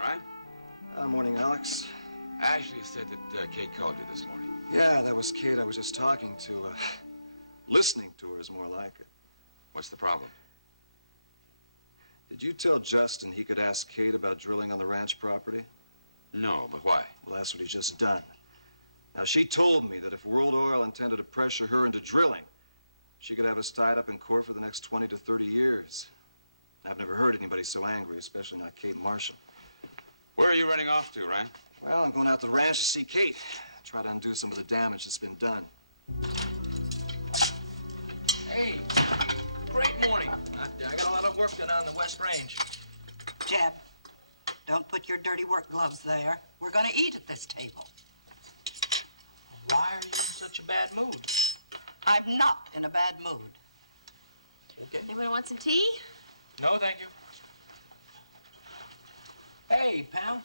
right? Morning, Alex. Ashley said that Kate called you this morning. Yeah, that was Kate I was just talking to. Listening to her is more like it. What's the problem? Did you tell Justin he could ask Kate about drilling on the ranch property? No, but why? Well, that's what he's just done. Now, she told me that if World Oil intended to pressure her into drilling, she could have us tied up in court for the next 20 to 30 years. I've never heard anybody so angry, especially not Kate Marshall. Where are you running off to, Ryan? Well, I'm going out to the ranch to see Kate. Try to undo some of the damage that's been done. Hey, great morning. I got a lot of work done on the West Range. Jeb, don't put your dirty work gloves there. We're going to eat at this table. Why are you in such a bad mood? I'm not in a bad mood. Okay. Anyone want some tea? No, thank you. Hey, pal,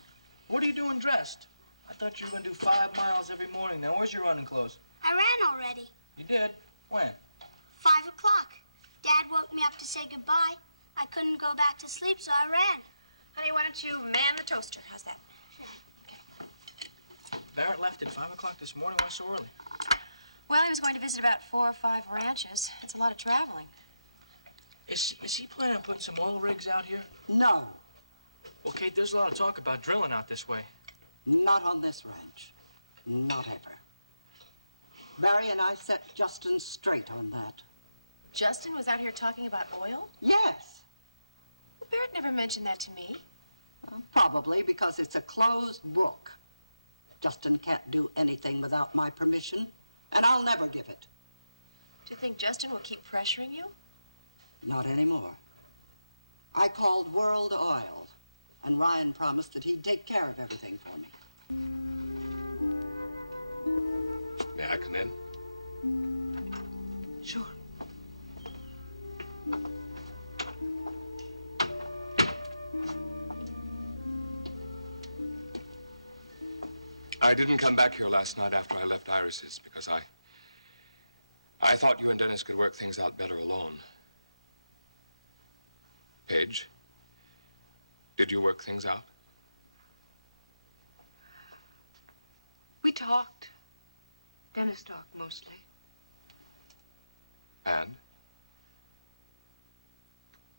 what are you doing dressed? I thought you were going to do 5 miles every morning. Now, where's your running clothes? I ran already. You did? When? 5 o'clock. Dad woke me up to say goodbye. I couldn't go back to sleep, so I ran. Honey, why don't you man the toaster? How's that? Barrett left at 5 o'clock this morning. Why so early? Well, he was going to visit about 4 or 5 ranches. It's a lot of traveling. Is he planning on putting some oil rigs out here? No, Well, Kate, there's a lot of talk about drilling out this way. not on this ranch. Not ever. Barry and I set Justin straight on that. Justin was out here talking about oil? Yes, Well, Barrett never mentioned that to me. probably because it's a closed book. Justin can't do anything without my permission, and I'll never give it. Do you think Justin will keep pressuring you? Not anymore. I called World Oil, and Ryan promised that he'd take care of everything for me. May I come in? Sure. I didn't come back here last night after I left Iris's because I thought you and Dennis could work things out better alone. Paige, did you work things out? We talked. Dennis talked mostly. And?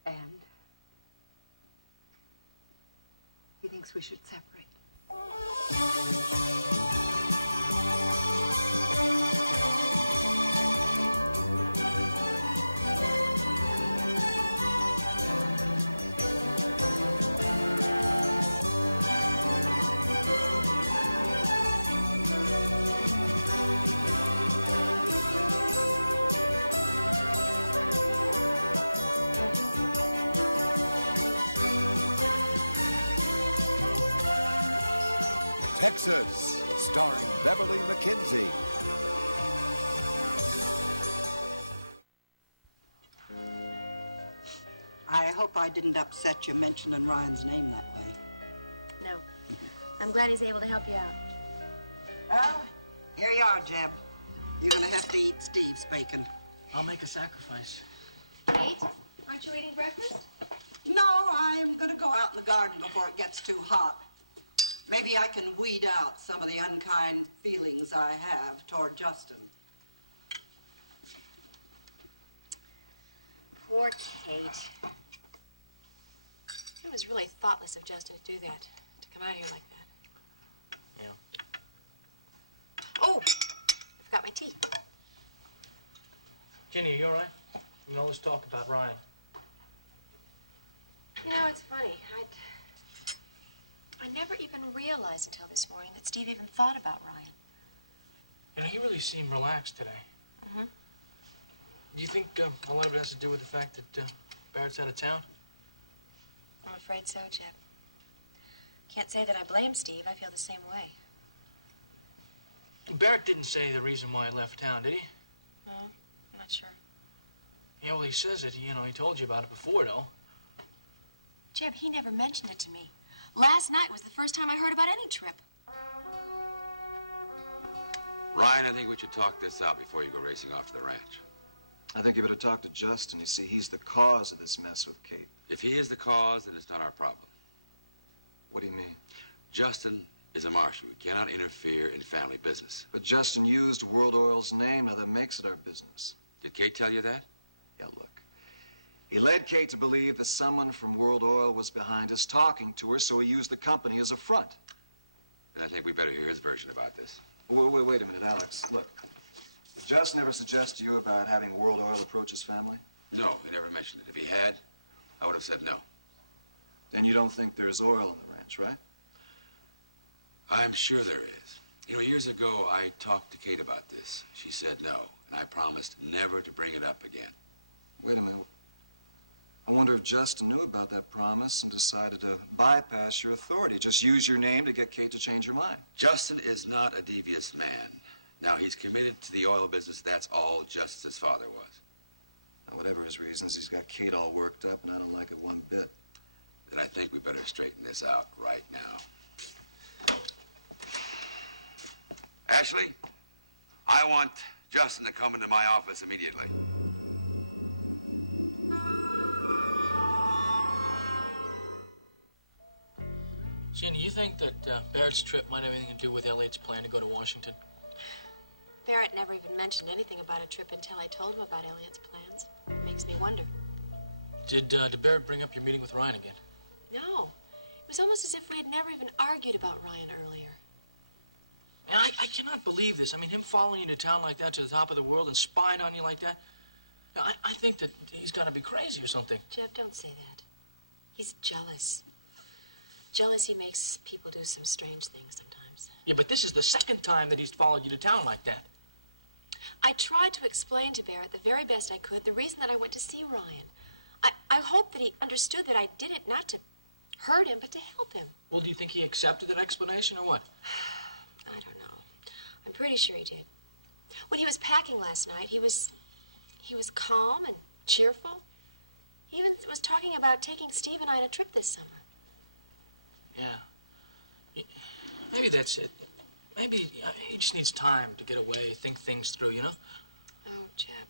And he thinks we should separate. Texas, starring Beverly McKenzie. I hope I didn't upset you mentioning Ryan's name that way. No. I'm glad he's able to help you out. Well, here you are, Jeb. You're gonna have to eat Steve's bacon. I'll make a sacrifice. Kate, aren't you eating breakfast? No, I'm gonna go out in the garden before it gets too hot. Maybe I can weed out some of the unkind feelings I have toward Justin. Poor Kate. It was really thoughtless of Justin to do that, to come out here like that. Yeah. Oh, I forgot my tea. Ginny, are you all right? You always talk about Ryan. You know, it's funny. I never even realized until this morning that Steve even thought about Ryan. You know, he really seemed relaxed today. Mm-hmm. Do you think a lot of it has to do with the fact that Barrett's out of town? I'm afraid so, Jeb. Can't say that I blame Steve. I feel the same way. Barrett didn't say the reason why he left town, did he? No, I'm not sure. Yeah, well, he says it. You know, he told you about it before, though. Jeb, he never mentioned it to me. Last night was the first time I heard about any trip. Ryan, I think we should talk this out before you go racing off to the ranch. I think you better talk to Justin. You see, he's the cause of this mess with Kate. If he is the cause, then it's not our problem. What do you mean? Justin is a marshal. We cannot interfere in family business. But Justin used World Oil's name. Now that makes it our business. Did Kate tell you that? Yeah, look. He led Kate to believe that someone from World Oil was behind us talking to her, so he used the company as a front. Then I think we better hear his version about this. Wait a minute, Alex. Look. Did Justin ever suggest to you about having World Oil approach his family? No, he never mentioned it. If he had, I would have said no. Then you don't think there's oil on the ranch, right? I'm sure there is. You know, years ago, I talked to Kate about this. She said no, and I promised never to bring it up again. Wait a minute. I wonder if Justin knew about that promise and decided to bypass your authority. Just use your name to get Kate to change her mind. Justin is not a devious man. Now, he's committed to the oil business. That's all, just as his father was. Now, whatever his reasons, he's got Kate all worked up, and I don't like it one bit. Then I think we better straighten this out right now. Ashley, I want Justin to come into my office immediately. Jeannie, you think that Barrett's trip might have anything to do with Elliot's plan to go to Washington? Barrett never even mentioned anything about a trip until I told him about Elliot's plans. It makes me wonder. Did Barrett bring up your meeting with Ryan again? No. It was almost as if we had never even argued about Ryan earlier. Man, I cannot believe this. I mean, him following you to town like that to the top of the world and spying on you like that. I think that he's got to be crazy or something. Jeb, don't say that. He's jealous. Jealousy makes people do some strange things sometimes. Yeah, but this is the second time that he's followed you to town like that. I tried to explain to Barrett the very best I could the reason that I went to see Ryan. I hope that he understood that I did it not to hurt him, but to help him. Well, do you think he accepted that explanation or what? I don't know. I'm pretty sure he did. When he was packing last night, he was calm and cheerful. He even was talking about taking Steve and I on a trip this summer. Yeah. Maybe that's it. Maybe he just needs time to get away, think things through, you know? Oh, Jeb.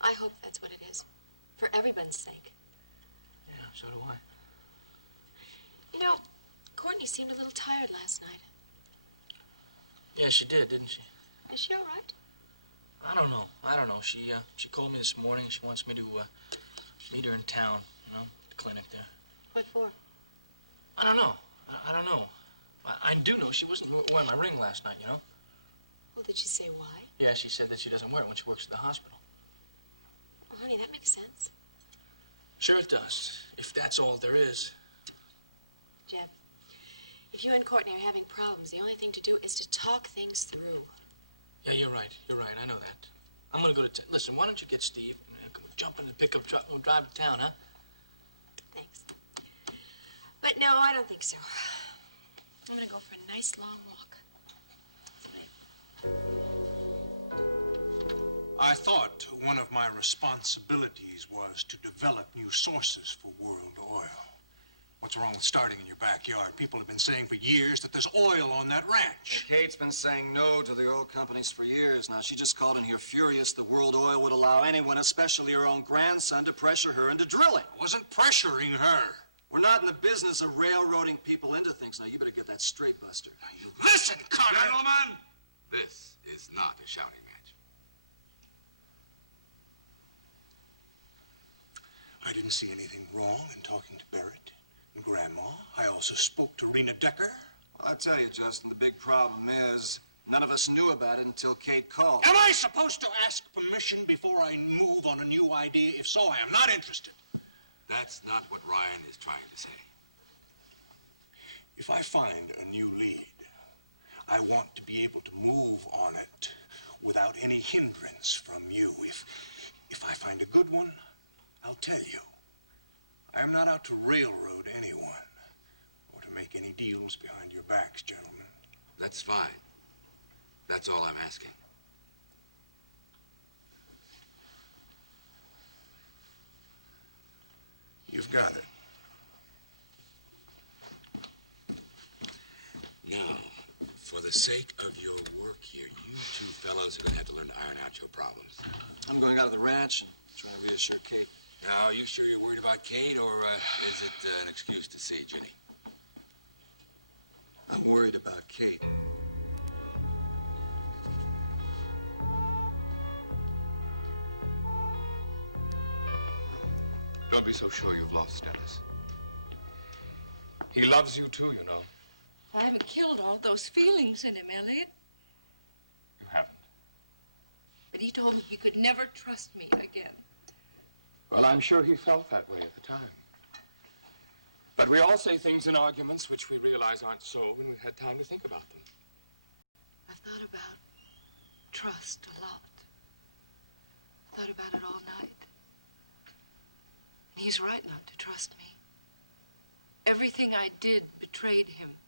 I hope that's what it is. For everyone's sake. Yeah, so do I. You know, Courtney seemed a little tired last night. Yeah, she did, didn't she? Is she all right? I don't know. She called me this morning. She wants me to meet her in town, you know, the clinic there. What for? I don't know. I don't know. I do know she wasn't wearing my ring last night, you know? Well, did she say why? Yeah, she said that she doesn't wear it when she works at the hospital. Well, honey, that makes sense. Sure it does, if that's all there is. Jeb, if you and Courtney are having problems, the only thing to do is to talk things through. Yeah, you're right. I know that. I'm gonna go to listen, why don't you get Steve, jump in the pickup truck, and we'll drive to town, huh? Thanks. But no, I don't think so. I'm gonna go for a nice long walk. I thought one of my responsibilities was to develop new sources for World Oil. What's wrong with starting in your backyard? People have been saying for years that there's oil on that ranch. Well, Kate's been saying no to the oil companies for years now. She just called in here furious that World Oil would allow anyone, especially her own grandson, to pressure her into drilling. I wasn't pressuring her. We're not in the business of railroading people into things. Now, you better get that straight, Buster. Now, you listen, Connor! Gentlemen, this is not a shouting match. I didn't see anything wrong in talking to Barrett and Grandma. I also spoke to Rena Decker. Well, I tell you, Justin, the big problem is none of us knew about it until Kate called. Am I supposed to ask permission before I move on a new idea? If so, I am not interested. That's not what Ryan is trying to say. If I find a new lead, I want to be able to move on it without any hindrance from you. If I find a good one, I'll tell you. I am not out to railroad anyone or to make any deals behind your backs, gentlemen. That's fine. That's all I'm asking. You've got it. Now, for the sake of your work here, you two fellows are going to have to learn to iron out your problems. I'm going out of the ranch and trying to reassure Kate. Now, are you sure you're worried about Kate, or is it an excuse to see Ginny? I'm worried about Kate. Don't be so sure you've lost Dennis. He loves you too, you know. I haven't killed all those feelings in him, Elliot. You haven't. But he told me he could never trust me again. Well, I'm sure he felt that way at the time. But we all say things in arguments which we realize aren't so when we've had time to think about them. I've thought about trust a lot. I thought about it all night. And he's right not to trust me. Everything I did betrayed him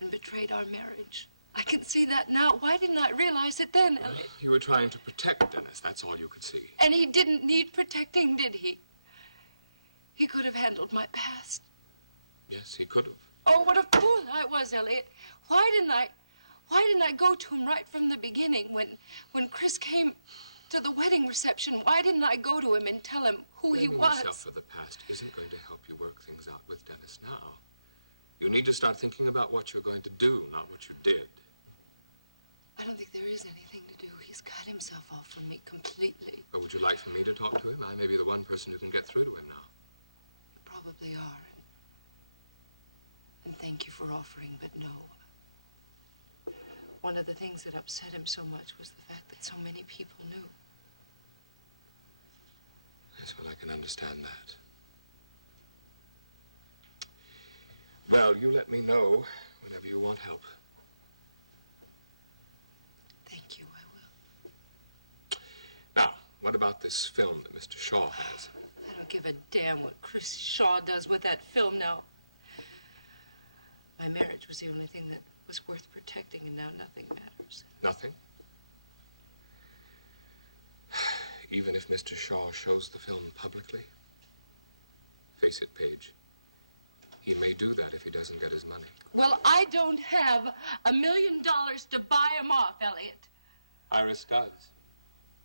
and betrayed our marriage. I can see that now. Why didn't I realize it then, Elliot? You were trying to protect Dennis. That's all you could see. And he didn't need protecting, did he? He could have handled my past. Yes, he could have. Oh, what a fool I was, Elliot. Why didn't I go to him right from the beginning when Chris came to the wedding reception? Why didn't I go to him and tell him who he Blaming was? yourself for the past isn't going to help you work things out with Dennis now. You need to start thinking about what you're going to do, not what you did. I don't think there is anything to do. He's cut himself off from me completely. Or would you like for me to talk to him? I may be the one person who can get through to him now. You probably are. And thank you for offering, but no. One of the things that upset him so much was the fact that so many people knew. Yes, well, I can understand that. Well, you let me know whenever you want help. Thank you, I will. Now, what about this film that Mr. Shaw has? I don't give a damn what Chris Shaw does with that film now. My marriage was the only thing that was worth protecting, and now nothing matters. Nothing? Even if Mr. Shaw shows the film publicly? Face it, Paige. He may do that if he doesn't get his money. Well, I don't have $1 million to buy him off, Elliot. Iris does.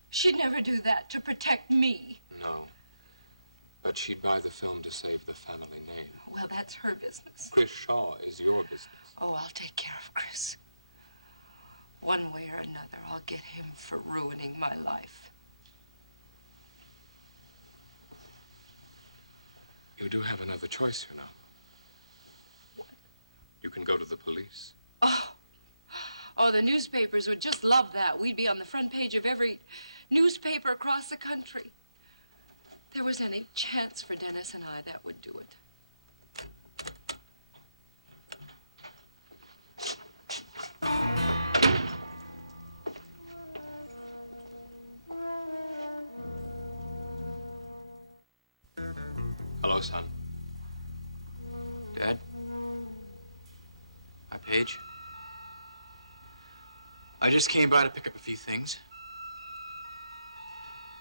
She'd never do that to protect me. No. But she'd buy the film to save the family name. Well, that's her business. Chris Shaw is your business. Oh, I'll take care of Chris. One way or another, I'll get him for ruining my life. You do have another choice, you know. What? You can go to the police. Oh, the newspapers would just love that. We'd be on the front page of every newspaper across the country. If there was any chance for Dennis and I, that would do it. Hello, son. Dad? Hi, Paige. I just came by to pick up a few things.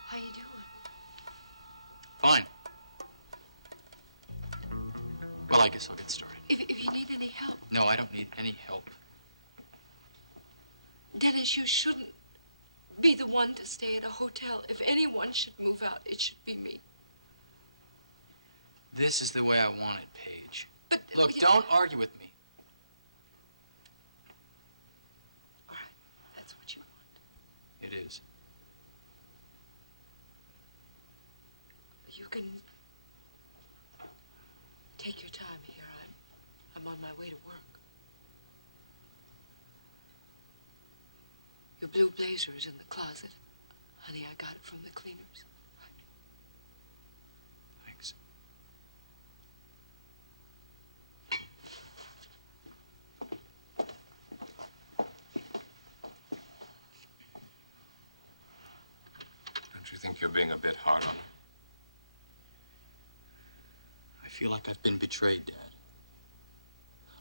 How you doing? Fine. Well, I guess I'll get started. If you need any help, No, I don't need any help. Dennis, you shouldn't be the one to stay at a hotel. If anyone should move out, it should be me. This is the way I want it, Paige. But Look, don't argue with me. All right, that's what you want. It is. You can take your time here. I'm on my way to work. Your blue blazer is in the closet. Honey, I got it from the cleaners. Thanks. Don't you think you're being a bit hard on her? I feel like I've been betrayed, Dad.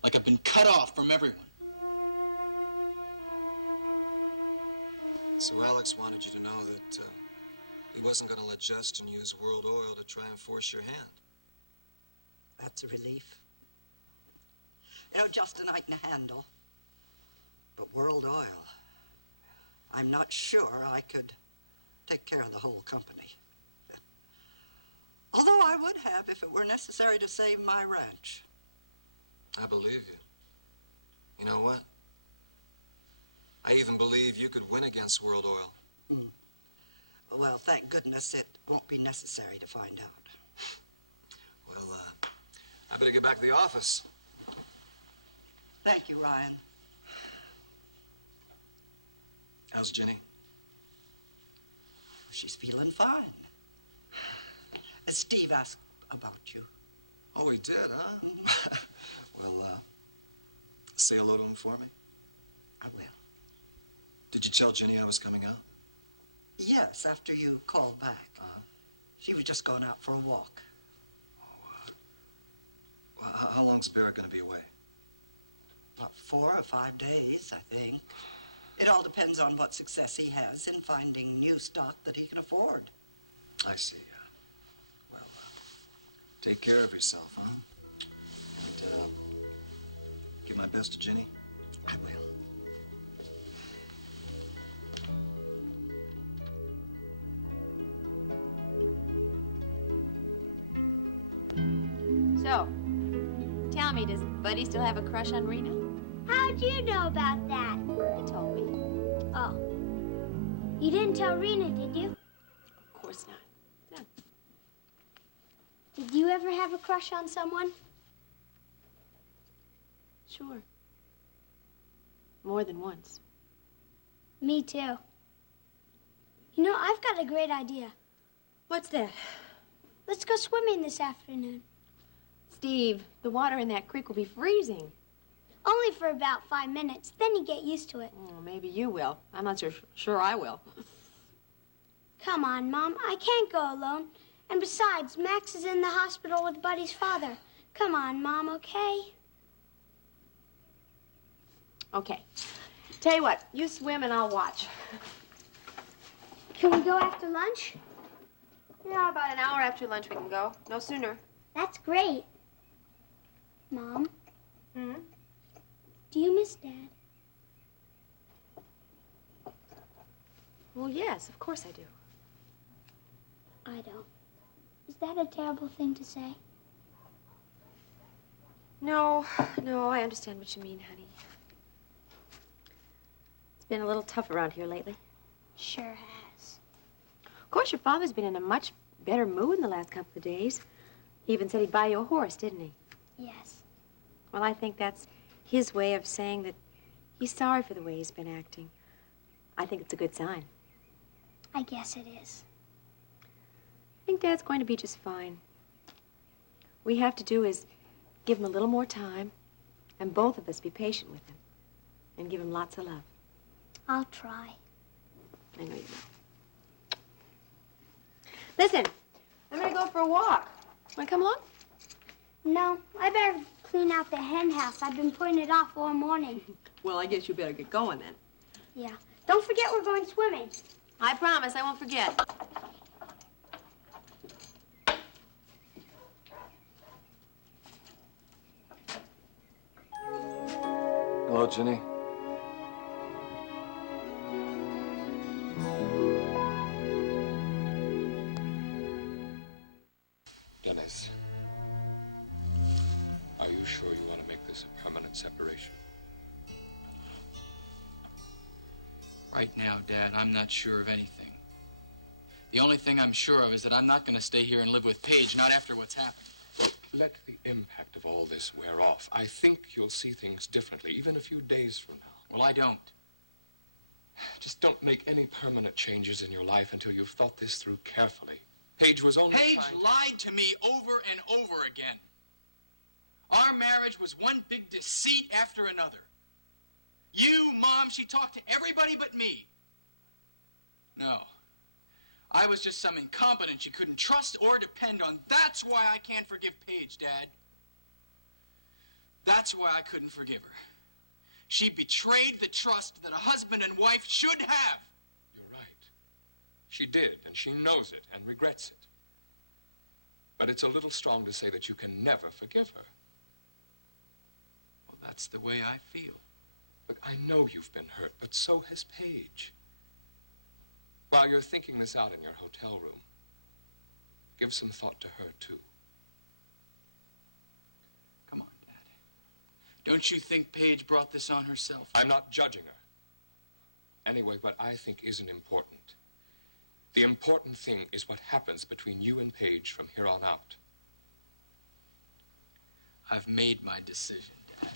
Like I've been cut off from everyone. So Alex wanted you to know that he wasn't going to let Justin use World Oil to try and force your hand. That's a relief. You know, Justin I can handle. But World Oil, I'm not sure I could take care of the whole company. Although I would have if it were necessary to save my ranch. I believe you. You know what? I even believe you could win against World Oil. Well, thank goodness it won't be necessary to find out. Well, I better get back to the office. Thank you, Ryan. How's Ginny? She's feeling fine. Steve asked about you. Oh, he did, huh? Well, say hello to him for me. I will. Did you tell Ginny I was coming out? Yes, after you called back. Uh-huh. She was just going out for a walk. Well, how long's Barrett going to be away? About 4 or 5 days, I think. It all depends on what success he has in finding new stock that he can afford. I see. Well, take care of yourself, huh? And give my best to Ginny. I will. So, tell me, does Buddy still have a crush on Rena? How'd you know about that? He told me. Oh. You didn't tell Rena, did you? Of course not. No. Did you ever have a crush on someone? Sure. More than once. Me too. You know, I've got a great idea. What's that? Let's go swimming this afternoon. Steve, the water in that creek will be freezing. Only for about 5 minutes. Then you get used to it. Oh, maybe you will. I'm not sure I will. Come on, Mom. I can't go alone. And besides, Max is in the hospital with Buddy's father. Come on, Mom, okay? Okay. Tell you what, you swim and I'll watch. Can we go after lunch? Yeah, about an hour after lunch we can go. No sooner. That's great. Mom, Hmm? do you miss Dad? Well, yes, of course I do. I don't. Is that a terrible thing to say? No, I understand what you mean, honey. It's been a little tough around here lately. Sure has. Of course, your father's been in a much better mood in the last couple of days. He even said he'd buy you a horse, didn't he? Yes. Well, I think that's his way of saying that he's sorry for the way he's been acting. I think it's a good sign. I guess it is. I think Dad's going to be just fine. What we have to do is give him a little more time, and both of us be patient with him, and give him lots of love. I'll try. I know you will. Listen, I'm gonna go for a walk. Want to come along? No, I better clean out the hen house. I've been putting it off all morning. Well, I guess you better get going then. Yeah. Don't forget we're going swimming. I promise I won't forget. Hello, Ginny. Dennis, are you sure you want to make this a permanent separation? Right now, Dad, I'm not sure of anything. The only thing I'm sure of is that I'm not going to stay here and live with Paige, not after what's happened. Well, let the impact of all this wear off. I think you'll see things differently, even a few days from now. Well, I don't. Just don't make any permanent changes in your life until you've thought this through carefully. Paige was only Paige trying... lied to me over and over again. Our marriage was one big deceit after another. You, Mom, she talked to everybody but me. No. I was just some incompetent she couldn't trust or depend on. That's why I can't forgive Paige, Dad. That's why I couldn't forgive her. She betrayed the trust that a husband and wife should have. You're right. She did, and she knows it and regrets it. But it's a little strong to say that you can never forgive her. Well, that's the way I feel. Look, I know you've been hurt, but so has Paige. While you're thinking this out in your hotel room, give some thought to her, too. Come on, Dad. Don't you think Paige brought this on herself? I'm not judging her. Anyway, what I think isn't important. The important thing is what happens between you and Paige from here on out. I've made my decision, Dad.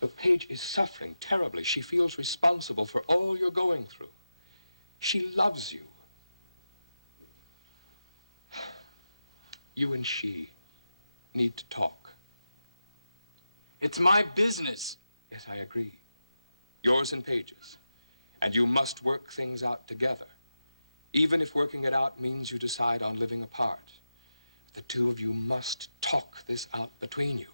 But Paige is suffering terribly. She feels responsible for all you're going through. She loves you. You and she need to talk. It's my business. Yes, I agree. Yours and Paige's. And you must work things out together. Even if working it out means you decide on living apart. The two of you must talk this out between you.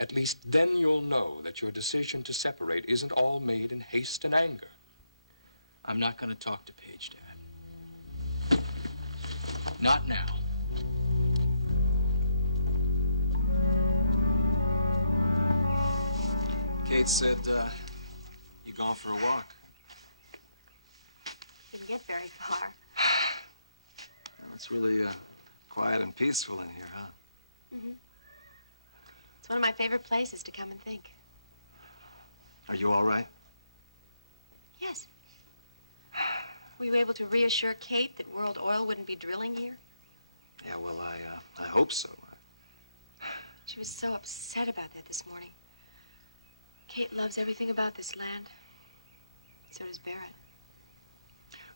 At least then you'll know that your decision to separate isn't all made in haste and anger. I'm not going to talk to Paige, Dad. Not now. Kate said, you gone for a walk. Didn't get very far. Well, it's really quiet and peaceful in here, huh? Mm-hmm. It's one of my favorite places to come and think. Are you all right? Yes. Were you able to reassure Kate that World Oil wouldn't be drilling here? Yeah, well, I hope so. She was so upset about that this morning. Kate loves everything about this land. So does Barrett.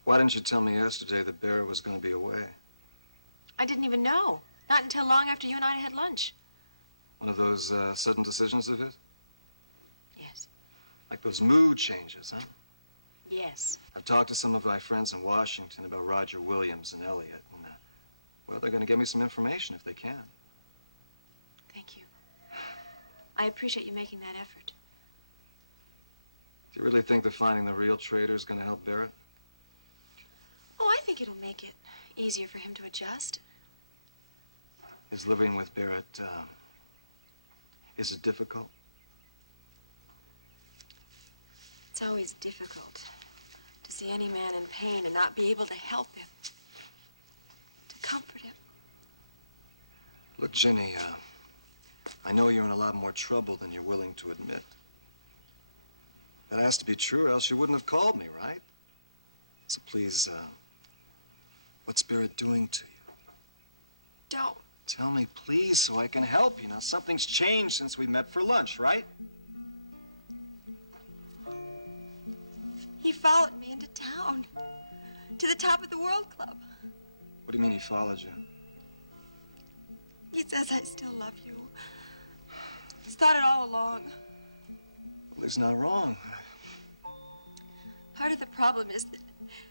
Why didn't you tell me yesterday that Barrett was going to be away? I didn't even know. Not until long after you and I had lunch. One of those sudden decisions of his? Yes. Like those mood changes, huh? Yes. I've talked to some of my friends in Washington about Roger Williams and Elliot, and, well, they're going to give me some information if they can. Thank you. I appreciate you making that effort. Do you really think that finding the real traitor is going to help Barrett? Oh, I think it'll make it easier for him to adjust. Is living with Barrett, is it difficult? It's always difficult to see any man in pain and not be able to help him, to comfort him. Look, Ginny, I know you're in a lot more trouble than you're willing to admit. That has to be true, or else you wouldn't have called me, right? So please, what's Barrett doing to you? Don't. Tell me, please, so I can help you. Now, something's changed since we met for lunch, right? He followed me into town, to the top of the World Club. What do you mean he followed you? He says I still love you. He's thought it all along. Well, he's not wrong. Part of the problem is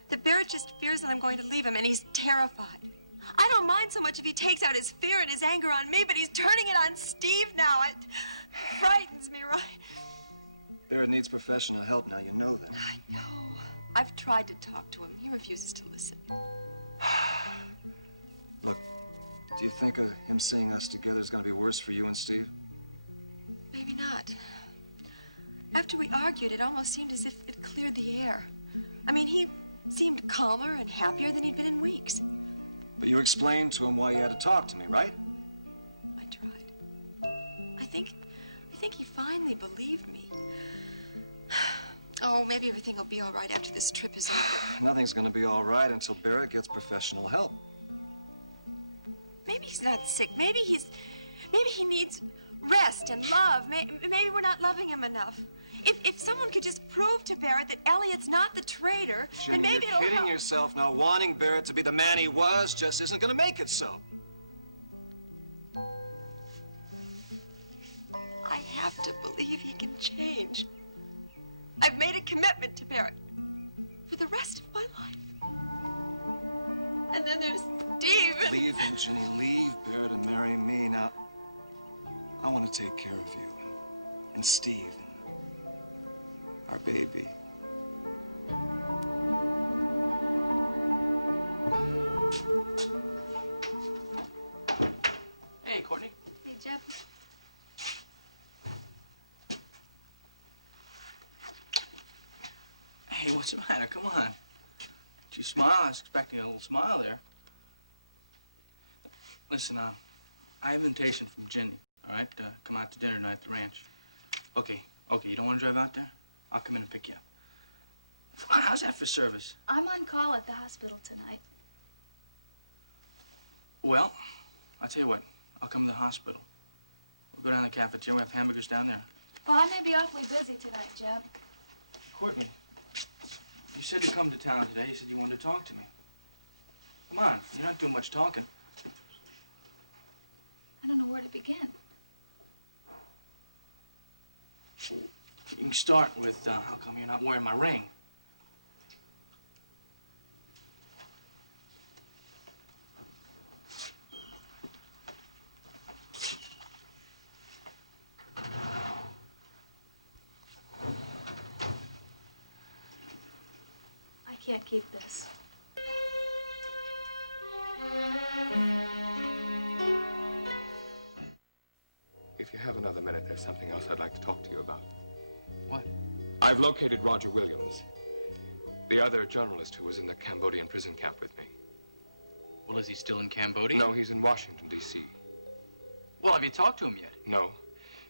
that Barrett just fears that I'm going to leave him, and he's terrified. I don't mind so much if he takes out his fear and his anger on me, but he's turning it on Steve now. It frightens me, right? Barrett needs professional help now, you know that. I know. I've tried to talk to him. He refuses to listen. Look, do you think him seeing us together is going to be worse for you and Steve? Maybe not. After we argued, it almost seemed as if it cleared the air. I mean, he seemed calmer and happier than he'd been in weeks. But you explained to him why you had to talk to me, right? I tried. I think he finally believed me. Oh, maybe everything will be all right after this trip is over. Nothing's going to be all right until Barrett gets professional help. Maybe he's not sick. Maybe he needs rest and love. Maybe we're not loving him enough. If someone could just prove to Barrett that Elliot's not the traitor, then maybe you're kidding yourself now. Wanting Barrett to be the man he was just isn't going to make it so. I have to believe he can change. I've made a commitment to Barrett for the rest of my life. And then there's Steve. Leave him, Ginny. Leave Barrett and marry me. Now, I want to take care of you and Steve and our baby. Hey, Courtney. Hey, Jeb. Hey, what's the matter? Come on. Did you smile? I was expecting a little smile there. Listen, I have an invitation from Ginny, all right? Come out to dinner tonight at the ranch. Okay, you don't want to drive out there? I'll come in and pick you up. How's that for service? I'm on call at the hospital tonight. Well, I'll tell you what. I'll come to the hospital. We'll go down to the cafeteria. We have hamburgers down there. Well, I may be awfully busy tonight, Jeb. Courtney, you said to come to town today. You said you wanted to talk to me. Come on. You're not doing much talking. I don't know where to begin. You can start with, how come you're not wearing my ring? I can't keep this. If you have another minute, there's something else I'd like to talk to you about. What? I've located Roger Williams, the other journalist who was in the Cambodian prison camp with me. Well, is he still in Cambodia? No, he's in Washington, D.C. Well, have you talked to him yet? No,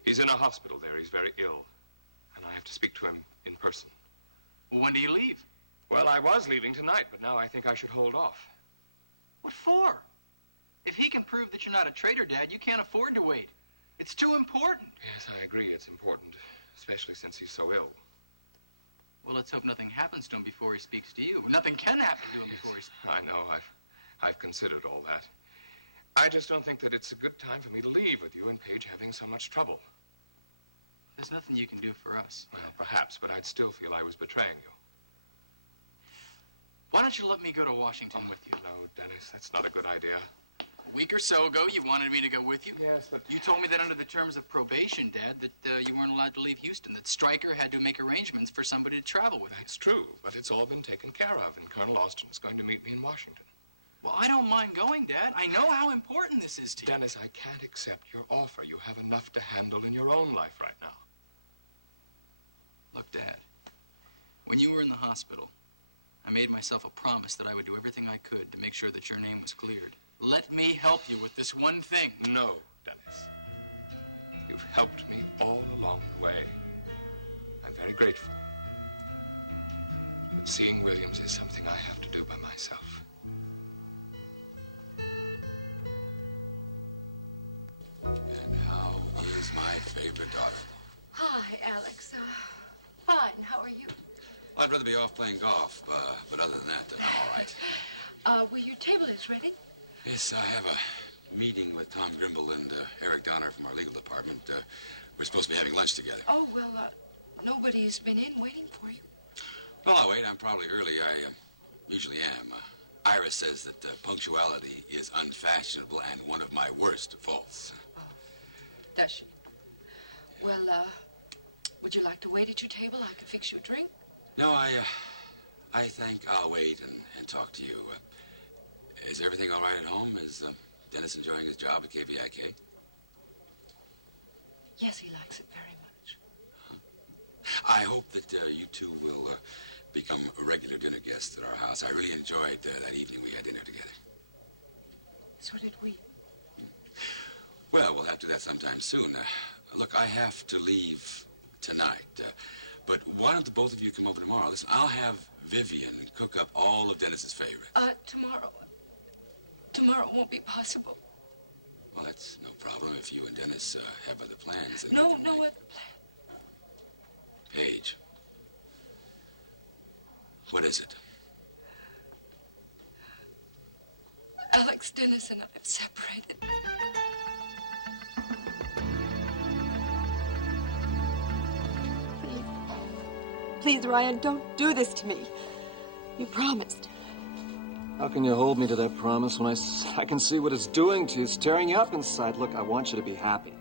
he's in a hospital there. He's very ill, and I have to speak to him in person. Well, when do you leave? Well, I was leaving tonight, but now I think I should hold off. What for? If he can prove that you're not a traitor, Dad, you can't afford to wait. It's too important. Yes, I agree. It's important, especially since he's so ill. Well, let's hope nothing happens to him before he speaks to you. Nothing can happen to him before he speaks. I know. I've considered all that. I just don't think that it's a good time for me to leave with you and Paige having so much trouble. There's nothing you can do for us. Well, perhaps, but I'd still feel I was betraying you. Why don't you let me go to Washington with you? No, Dennis, that's not a good idea. A week or so ago, you wanted me to go with you. Yes, but... You told me that under the terms of probation, Dad, that you weren't allowed to leave Houston, that Stryker had to make arrangements for somebody to travel with you. That's true, but it's all been taken care of, and Colonel Austin's going to meet me in Washington. Well, I don't mind going, Dad. I know how important this is to you. Dennis, I can't accept your offer. You have enough to handle in your own life right now. Look, Dad, when you were in the hospital, I made myself a promise that I would do everything I could to make sure that your name was cleared. Let me help you with this one thing. No, Dennis. You've helped me all along the way. I'm very grateful. But seeing Williams is something I have to do by myself. And how is my favorite daughter? Hi, Alex. Fine. How are you? I'd rather be off playing golf, but other than that, I'm all right. Well, your table is ready. Yes, I have a meeting with Tom Grimble and Eric Donner from our legal department. We're supposed to be having lunch together. Oh, well, nobody's been in waiting for you. Well, I'll wait. I'm probably early. I usually am. Iris says that punctuality is unfashionable and one of my worst faults. Oh, does she? Well, would you like to wait at your table? I could fix you a drink. No, I think I'll wait and talk to you. Is everything all right at home? Is Dennis enjoying his job at KVIK? Yes, he likes it very much. Huh. I hope that you two will become regular dinner guests at our house. I really enjoyed that evening we had dinner together. So did we. Well, we'll have to do that sometime soon. Look, I have to leave tonight. But why don't the both of you come over tomorrow? Listen, I'll have Vivian cook up all of Dennis's favorites. Tomorrow won't be possible. Well, that's no problem if you and Dennis have other plans. No other plan. Paige. What is it? Alex, Dennis, and I have separated. Please, Ryan, don't do this to me. You promised. How can you hold me to that promise when I can see what it's doing to you? It's tearing you up inside. Look, I want you to be happy.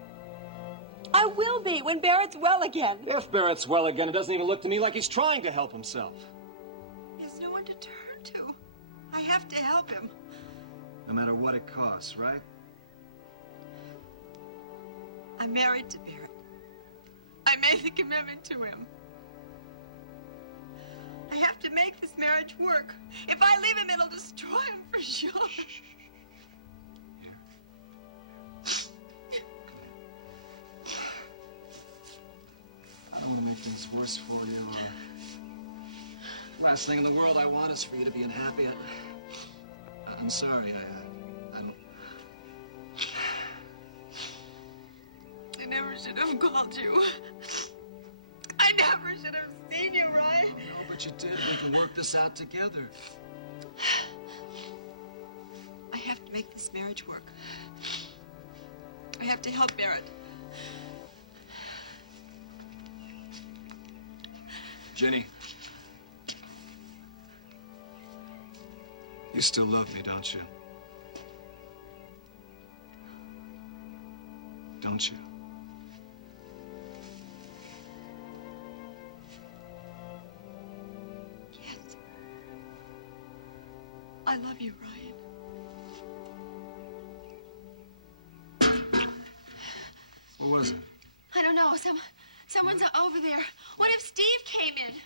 I will be when Barrett's well again. If Barrett's well again, it doesn't even look to me like he's trying to help himself. There's no one to turn to. I have to help him. No matter what it costs, right? I'm married to Barrett. I made the commitment to him. I have to make this marriage work. If I leave him, it'll destroy him for sure. Here. don't want to make things worse for you. Last thing in the world I want is for you to be unhappy. I'm sorry. I don't. I never should have called you. I never should have seen you, right? Oh, no, but you did. We can work this out together. I have to make this marriage work. I have to help Barrett. Jenny. You still love me, don't you? Don't you? Yes. I love you, Ryan. What was it? I don't know. Someone's over there. What if Steve came in?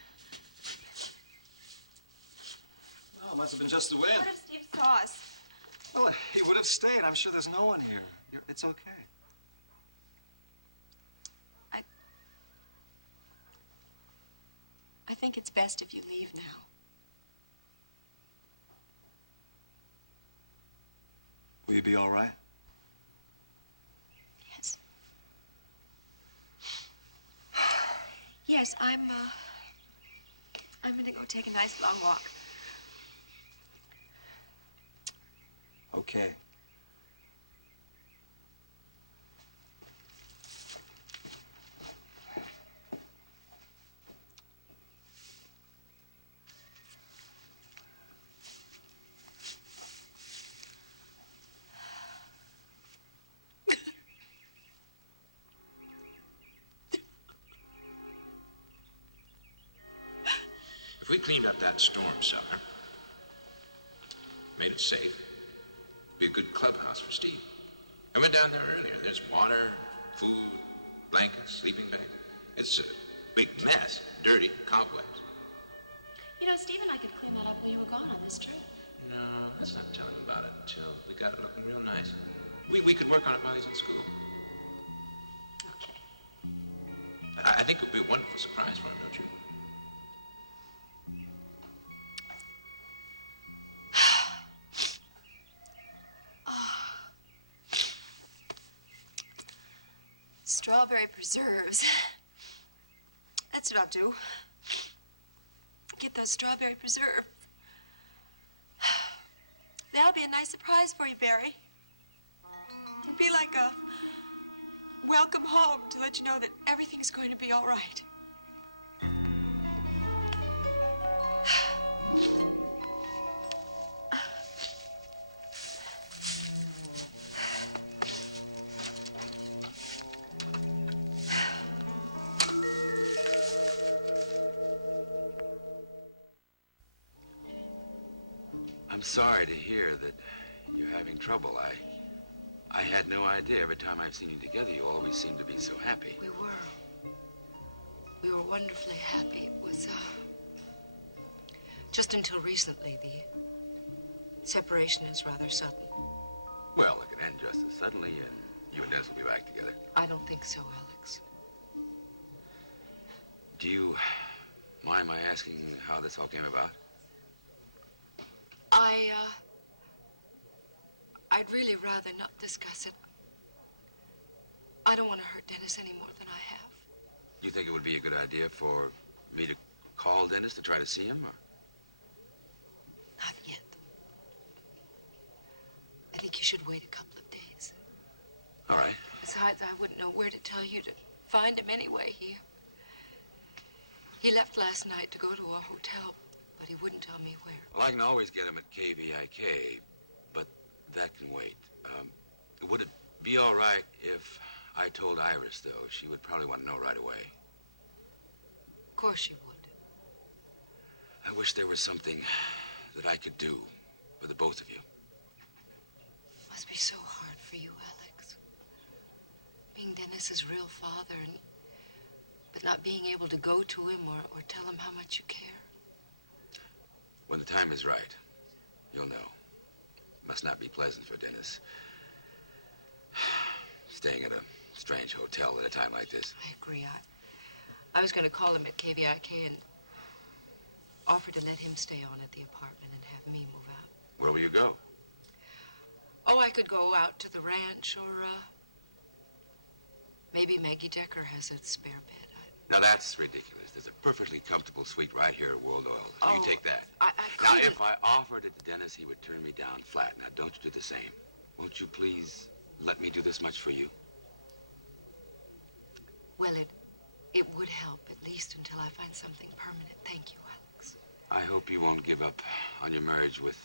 No, it must have been just the wind. What if Steve saw us? Well, he would have stayed. I'm sure there's no one here. It's okay. I think it's best if you leave now. Will you be all right? Yes. Yes, I'm gonna go take a nice long walk. Okay. If we cleaned up that storm cellar, made it safe, be a good clubhouse for Steve. I went down there earlier. There's water, food, blankets, sleeping bags. It's a big mess, dirty, cobwebs. You know, Steve and I could clean that up while you were gone on this trip. No, let's not tell him about it until we got it looking real nice. We could work on it while he's in school. Okay. I think it would be a wonderful surprise for him, don't you? Strawberry preserves. That's what I'll do. Get those strawberry preserves. That'll be a nice surprise for you, Barry. It'll be like a welcome home to let you know that everything's going to be all right. I'm sorry to hear that you're having trouble. I had no idea. Every time I've seen you together, you always seem to be so happy. We were. We were wonderfully happy. It was, just until recently, the separation is rather sudden. Well, it could end just as suddenly, and you and Dennis will be back together. I don't think so, Alex. Do you mind my asking how this all came about? I'd really rather not discuss it. I don't want to hurt Dennis any more than I have. You think it would be a good idea for me to call Dennis to try to see him, or? Not yet. I think you should wait a couple of days. All right. Besides, I wouldn't know where to tell you to find him anyway. He left last night to go to a hotel, but he wouldn't tell me where. Well, I can always get him at KVIK, but that can wait. Would it be all right if I told Iris, though? She would probably want to know right away. Of course she would. I wish there was something that I could do for the both of you. Must be so hard for you, Alex. Being Dennis's real father, but not being able to go to him or tell him how much you care. When the time is right, you'll know. It must not be pleasant for Dennis. Staying at a strange hotel at a time like this. I agree. I was going to call him at KVIK and offer to let him stay on at the apartment and have me move out. Where will you go? Oh, I could go out to the ranch or, maybe Maggie Decker has a spare bed. Now, that's ridiculous. There's a perfectly comfortable suite right here at World Oil. So Oh, you take that. I Now, couldn't. if I offered it to Dennis, he would turn me down flat. Now, don't you do the same. Won't you please let me do this much for you? Well, it would help, at least until I find something permanent. Thank you, Alex. I hope you won't give up on your marriage with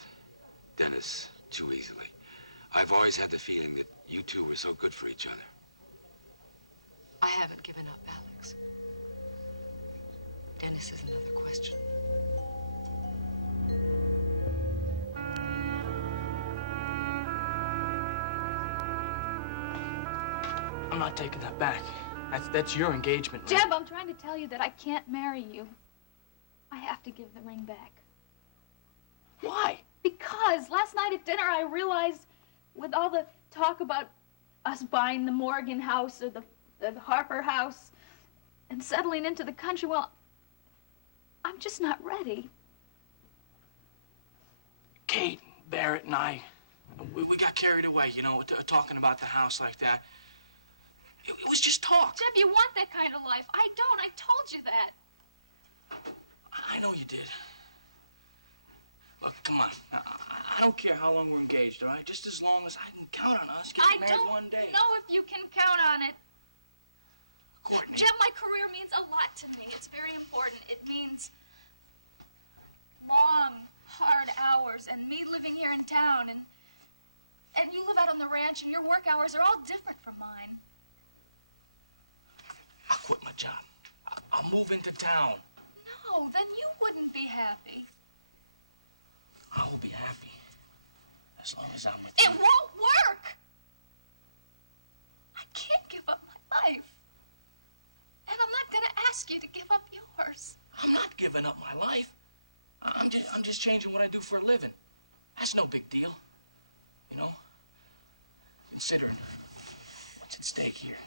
Dennis too easily. I've always had the feeling that you two were so good for each other. I haven't given up, Alex. Dennis is another question. I'm not taking that back. That's your engagement ring. Jeb, I'm trying to tell you that I can't marry you. I have to give the ring back. Why? Because last night at dinner I realized, with all the talk about us buying the Morgan house or the Harper house and settling into the country, well, I'm just not ready. Kate, Barrett, and I, we got carried away, you know, talking about the house like that. It was just talk. Jeb, you want that kind of life. I don't. I told you that. I know you did. Look, come on. I don't care how long we're engaged, all right? Just as long as I can count on us getting married one day. I don't know if you can count on it. Courtney. Jeb, my career means a lot to me. It's very important. It means long, hard hours and me living here in town and you live out on the ranch and your work hours are all different from mine. I'll quit my job. I'll move into town. No, then you wouldn't be happy. I will be happy as long as I'm with you. It won't work. I can't give up my life. And I'm not going to ask you to give up yours. I'm not giving up my life. I'm just changing what I do for a living. That's no big deal. You know? Considering what's at stake here.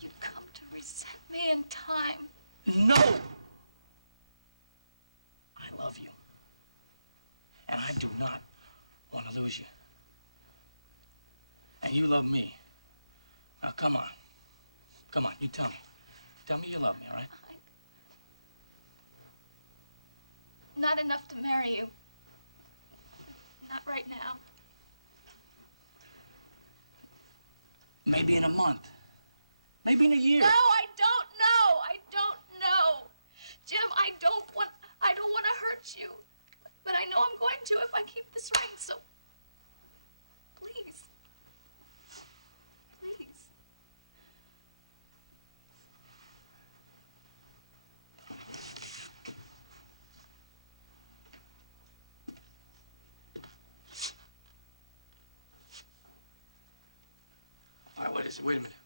You'd come to resent me in time. No! I love you. And I do not want to lose you. And you love me. Now, come on. Come on, you tell me. Tell me you love me, all right? Not enough to marry you. Not right now. Maybe in a month. Maybe in a year. No, I don't know. I don't know. Jim, I don't want to hurt you. But I know I'm going to if I keep this ring, so please. Please. All right, what is it? Wait a minute.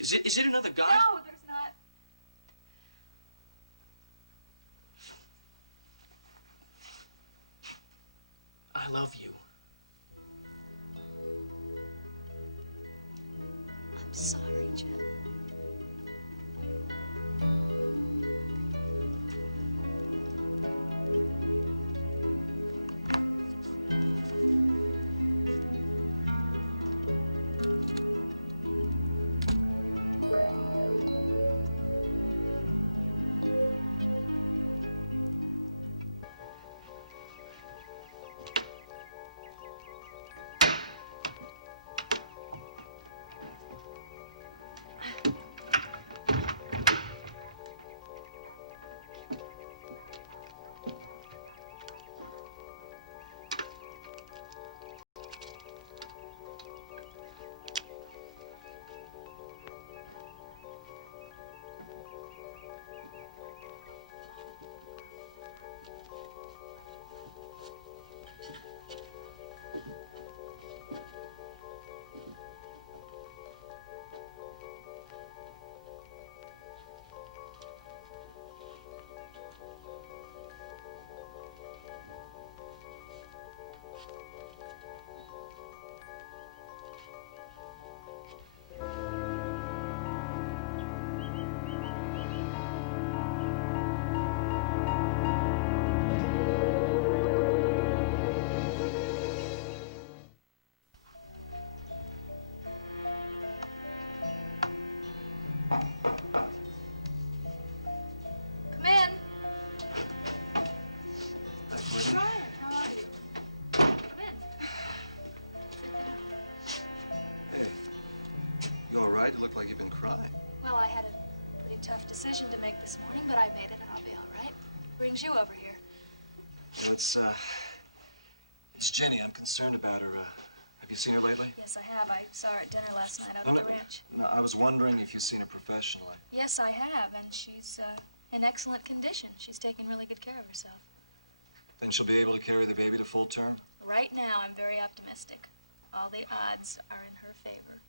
Is it another guy? No, there's not. I love you. I'm sorry, Jim. look like you've been crying. Well, I had a pretty tough decision to make this morning, but I made it and I'll be all right. Brings you over here? Well, it's Jenny. I'm concerned about her. Have you seen her lately? Yes, I have. I saw her at dinner last night out at the ranch. No, I was wondering if you've seen her professionally. Yes, I have, and she's in excellent condition. She's taking really good care of herself. Then she'll be able to carry the baby to full term? Right now, I'm very optimistic. All the odds are in her favor.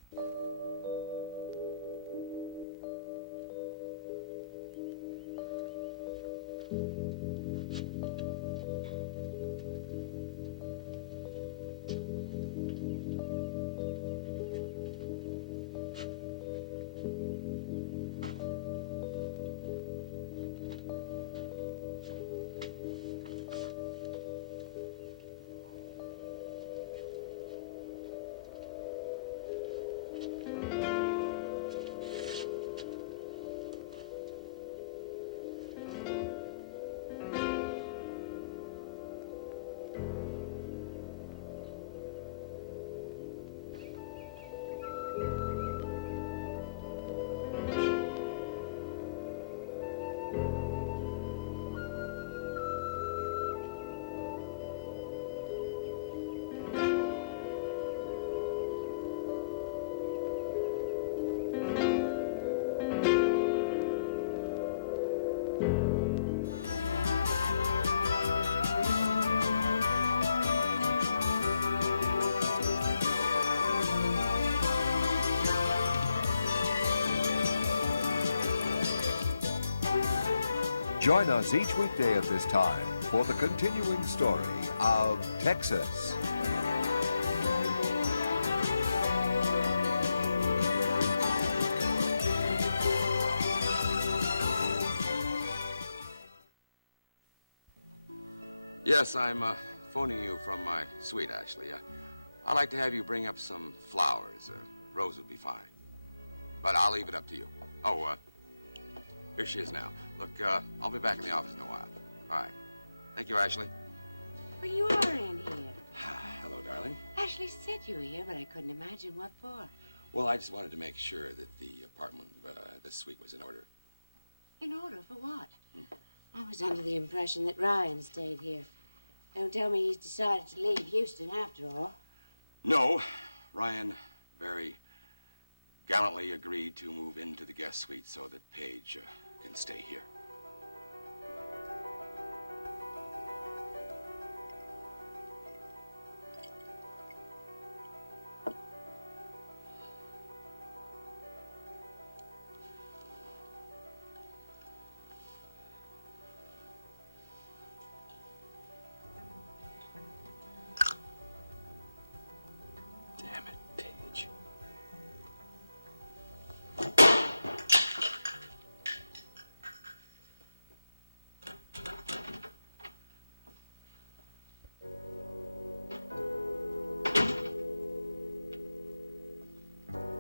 Join us each weekday at this time for the continuing story of Texas. Yes, I'm phoning you from my suite, actually. I'd like to have you bring up some flowers. Rose would be fine. But I'll leave it up to you. Oh, here she is now. Look, I'll be back in the office in a while. All right. Thank you, Ashley. Well, you are in here. Hello, darling. Ashley said you were here, but I couldn't imagine what for. Well, I just wanted to make sure that the apartment, the suite was in order. In order for what? I was under the impression that Ryan stayed here. Don't tell me he's decided to leave Houston after all. No. Ryan very gallantly agreed to move into the guest suite so that Paige can stay here. Damn it, Paige.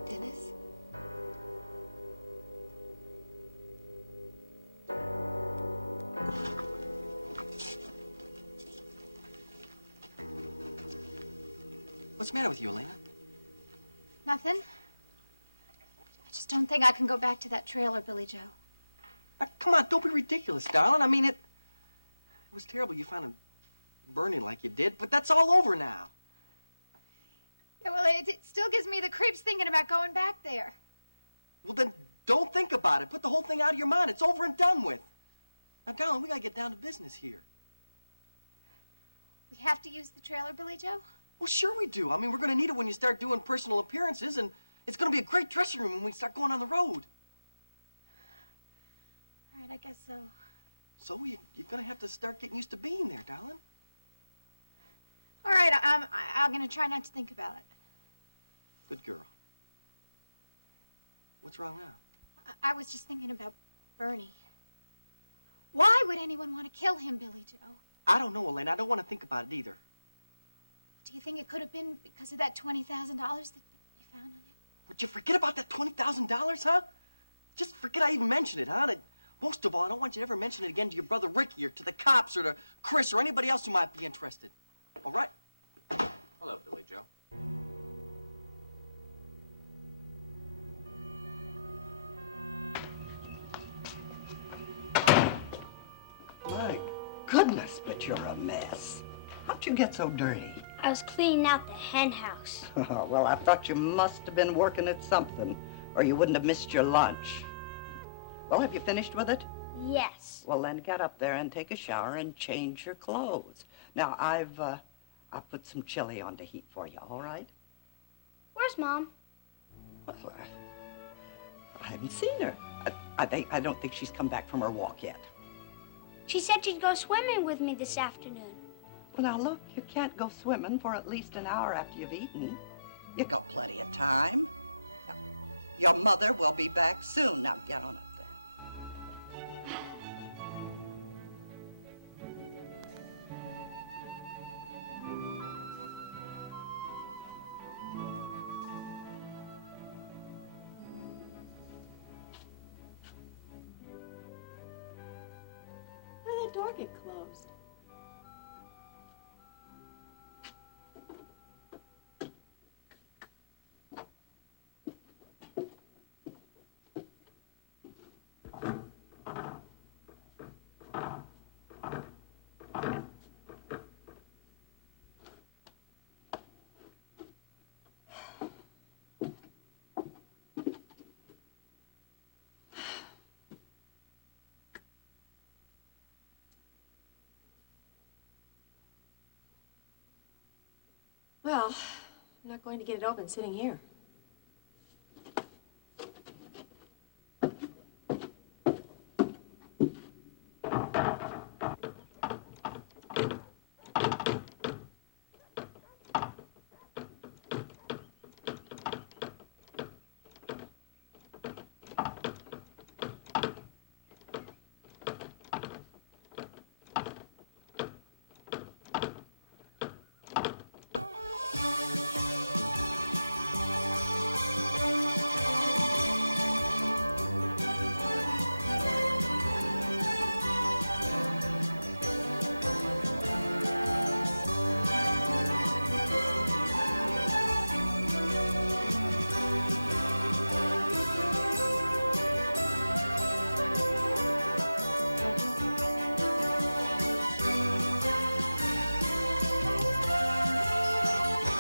Dennis? What's the matter with you, Elena? Nothing. I just don't think I can go back to that trailer, Billy Joe. Come on, don't be ridiculous, darling. I mean, it was terrible you found him burning like you did, but that's all over now. Yeah, well, it still gives me the creeps thinking about going back there. Well, then don't think about it. Put the whole thing out of your mind. It's over and done with. Now, darling, we gotta get down to business here. We have to use the trailer, Billy Joe? Well, sure we do. I mean, we're gonna need it when you start doing personal appearances, and it's gonna be a great dressing room when we start going on the road. All right, I guess so. So you're gonna have to start getting used to being there, darling. All right, I'm gonna try not to think about it. Good girl. What's wrong now? I was just thinking about Bernie. Why would anyone want to kill him, Billy Joe? I don't know, Elaine. I don't want to think about it either. Do you think it could have been because of that $20,000 that you found on him? Would you forget about that $20,000, huh? Just forget I even mentioned it, huh? Most of all, I don't want you to ever mention it again to your brother Ricky or to the cops or to Chris or anybody else who might be interested. All right? Hello, Billy Joe. My goodness, but you're a mess. How'd you get so dirty? I was cleaning out the hen house. Well, I thought you must have been working at something, or you wouldn't have missed your lunch. Well, have you finished with it? Yes. Well, then get up there and take a shower and change your clothes. Now, I've put some chili on to heat for you, all right? Where's Mom? Well, I haven't seen her. I don't think she's come back from her walk yet. She said she'd go swimming with me this afternoon. Well, now, look, you can't go swimming for at least an hour after you've eaten. You got plenty of time. Now, your mother will be back soon. Now, get on up there. Why did that door get closed? Well, I'm not going to get it open sitting here.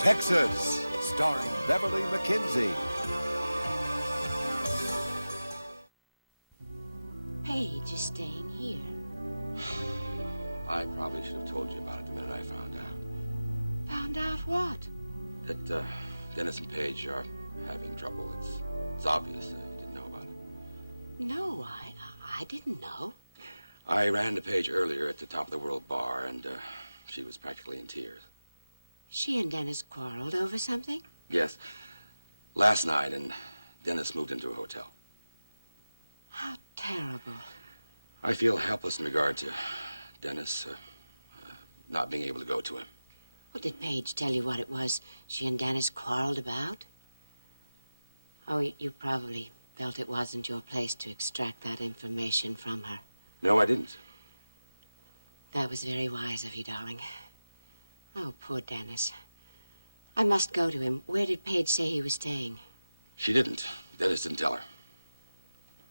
Texas, starring Beverly McKinsey. Paige is staying here. I probably should have told you about it the minute I found out. Found out what? That Dennis and Paige are having trouble. It's obvious you didn't know about it. No, I didn't know. I ran into Paige earlier at the Top of the World bar, and she was practically in tears. She and Dennis quarreled over something? Yes. Last night, and Dennis moved into a hotel. How terrible. I feel helpless in regard to Dennis not being able to go to him. Well, did Paige tell you what it was she and Dennis quarreled about? Oh, you probably felt it wasn't your place to extract that information from her. No, I didn't. That was very wise of you, darling. Oh, poor Dennis. I must go to him. Where did Paige say he was staying? She didn't. Dennis didn't tell her.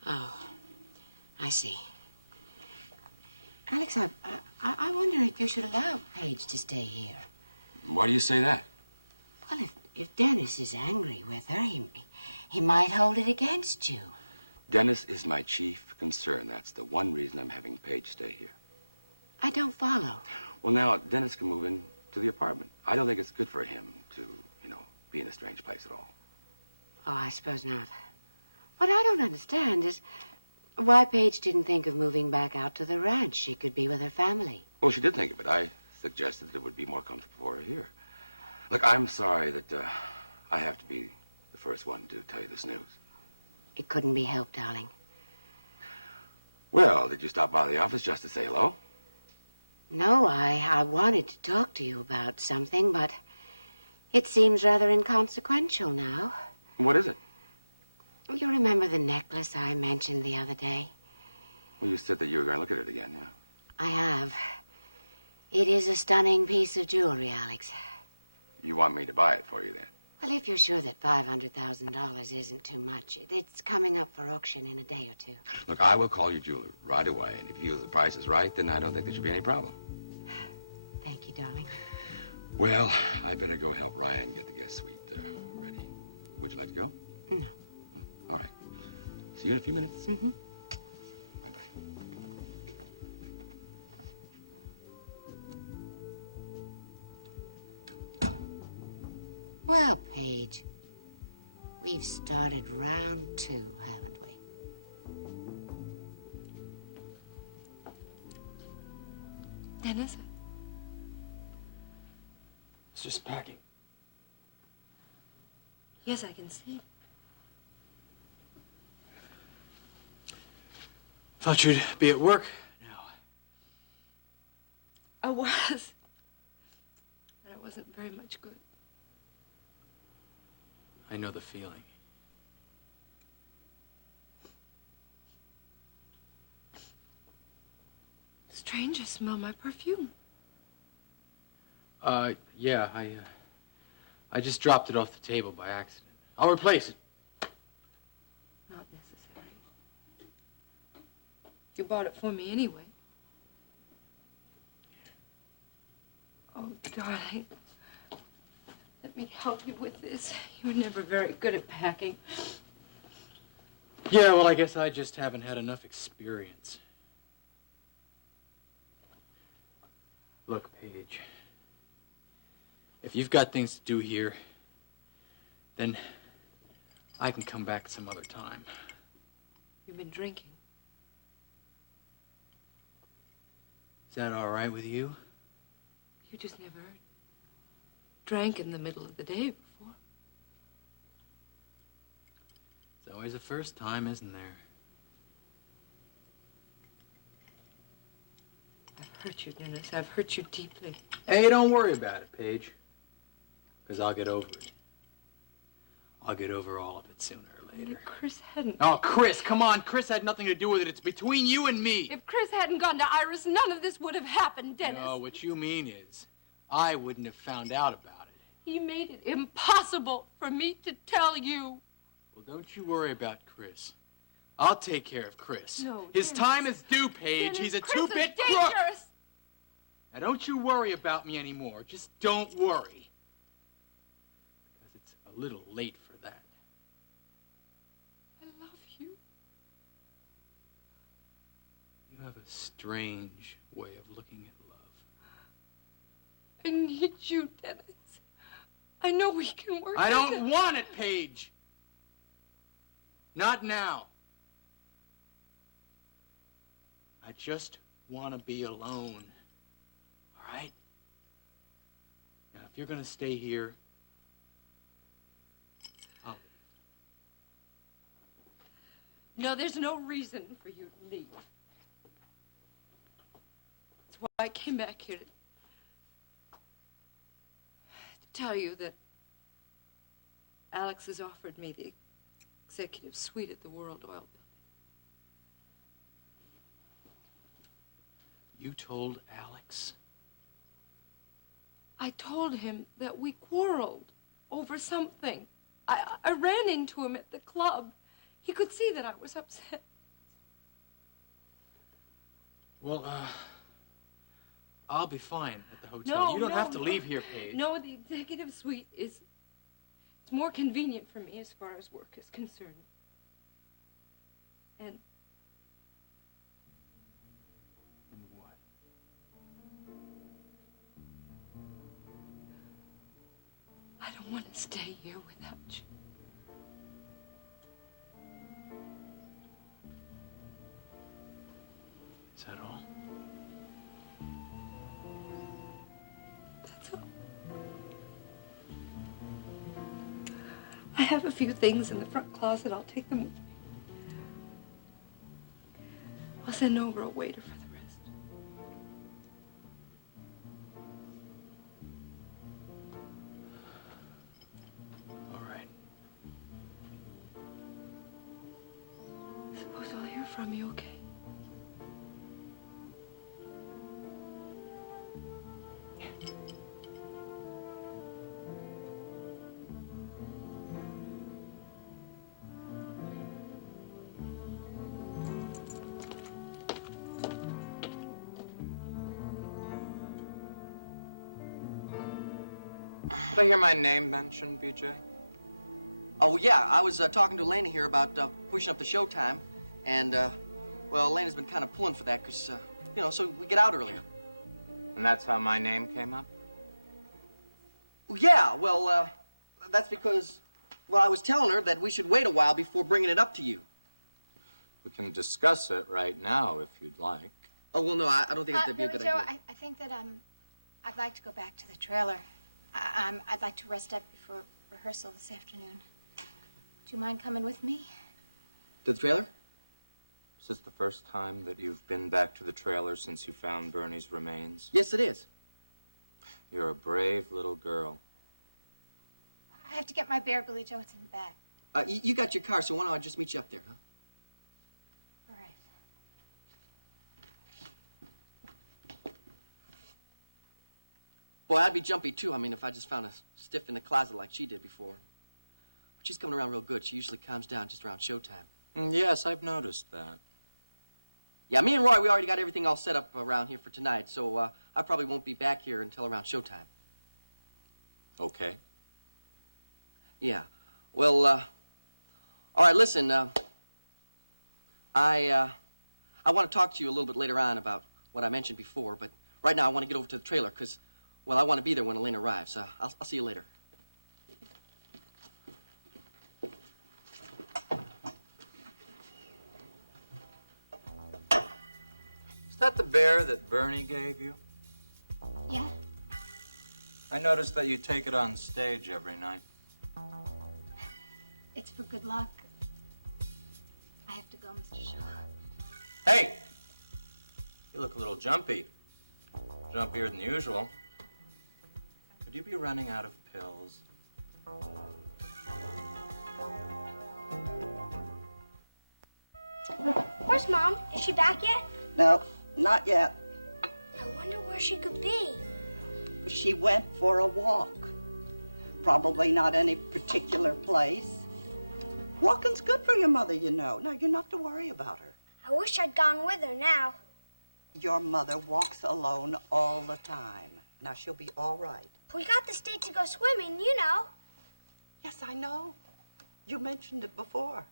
Oh, I see. Alex, I wonder if you should allow Paige to stay here. Why do you say that? Well, if Dennis is angry with her, he might hold it against you. Dennis is my chief concern. That's the one reason I'm having Paige stay here. I don't follow. Well, now, Dennis can move in to the apartment. I don't think it's good for him to, be in a strange place at all. Oh, I suppose not. What I don't understand is why Paige didn't think of moving back out to the ranch. She could be with her family. Well, she did think of it. I suggested that it would be more comfortable for her here. Look, I'm sorry that I have to be the first one to tell you this news. It couldn't be helped, darling. Well, did you stop by the office just to say hello? No, I wanted to talk to you about something, but it seems rather inconsequential now. What is it? You remember the necklace I mentioned the other day? Well, you said that you were going to look at it again, yeah. I have. It is a stunning piece of jewelry, Alex. You want me to buy it for you, then? Well, if you're sure that $500,000 isn't too much, it's coming up for auction in a day or two. Look, I will call your jeweler right away, and if you feel the price is right, then I don't think there should be any problem. Thank you, darling. Well, I better go help Ryan get the guest suite ready. Would you like to go? No. All right. See you in a few minutes. Mm-hmm. Well, Paige, we've started round 2, haven't we? Dennis? It's just packing. Yes, I can see. Thought you'd be at work now. I was. But it wasn't very much good. I know the feeling. Strange, I smell my perfume. Yeah, I just dropped it off the table by accident. I'll replace it. Not necessary. You bought it for me anyway. Oh, darling. Let me help you with this. You were never very good at packing. Yeah, well, I guess I just haven't had enough experience. Look, Paige. If you've got things to do here, then I can come back some other time. You've been drinking. Is that all right with you? You just never drank in the middle of the day before. It's always a first time, isn't there? I've hurt you, Dennis. I've hurt you deeply. Hey, don't worry about it, Paige. Because I'll get over it. I'll get over all of it sooner or later. Chris hadn't. Oh, Chris, come on. Chris had nothing to do with it. It's between you and me. If Chris hadn't gone to Iris, none of this would have happened, Dennis. No, what you mean is, I wouldn't have found out about it. He made it impossible for me to tell you. Well, don't you worry about Chris. I'll take care of Chris. No, His Dennis. time is due, Paige. Dennis, He's a Chris is two-bit crook. dangerous. Now, don't you worry about me anymore. Just don't worry. Because it's a little late for that. I love you. You have a strange way of looking at love. I need you, Dennis. I know we can work. I don't want it, Paige. Not now. I just want to be alone. All right? Now, if you're going to stay here, I'll leave. No, there's no reason for you to leave. That's why I came back here to tell you that Alex has offered me the executive suite at the World Oil Building. You told Alex? I told him that we quarreled over something. I ran into him at the club. He could see that I was upset. Well, I'll be fine at the hotel. No, you don't no, have to no. leave here, Paige. No, the executive suite is... It's more convenient for me as far as work is concerned. And what? I don't want to stay here without you. Is that all? That's all. I have a few things in the front closet. I'll take them with me. I'll send over a waiter for the rest. All right. Suppose I'll hear from you, okay? Did I hear my name mentioned, BJ? Oh, yeah, I was talking to Elena here about pushing up the showtime, and, well, Elena's been kind of pulling for that, because, you know, so we get out earlier. And that's how my name came up? Yeah, well, that's because, well, I was telling her that we should wait a while before bringing it up to you. We can discuss it right now, if you'd like. Oh, well, no, I don't think that'd be a Billy good Joe, idea. I think that, I'd like to go back to the trailer. I'd like to rest up before rehearsal this afternoon. Do you mind coming with me? To the trailer? Is this the first time that you've been back to the trailer since you found Bernie's remains? Yes, it is. You're a brave little girl. I have to get my bear, Billy Joe. It's in the bag. You got your car, so why don't I just meet you up there, huh? All right. Boy, I'd be jumpy, too. I mean, if I just found a stiff in the closet like she did before. She's coming around real good. She usually calms down just around showtime. Yes, I've noticed that. Yeah, me and Roy, we already got everything all set up around here for tonight, so I probably won't be back here until around showtime. Okay. Yeah. Well, all right, listen, I want to talk to you a little bit later on about what I mentioned before, but right now I want to get over to the trailer because, well, I want to be there when Elena arrives. I'll see you later. Is that the bear that Bernie gave you? Yeah? I noticed that you take it on stage every night. It's for good luck. I have to go, Mr. Shaw. Hey! You look a little jumpy. Jumpier than usual. Could you be running out of pills? Where's Mom? Is she back yet? No, not yet. I wonder where she could be. She went for a walk. Probably not any particular place. Walking's good for your mother, you know. Now, you're not to worry about her. I wish I'd gone with her now. Your mother walks alone all the time. Now, she'll be all right. We got the state to go swimming, you know. Yes, I know. You mentioned it before.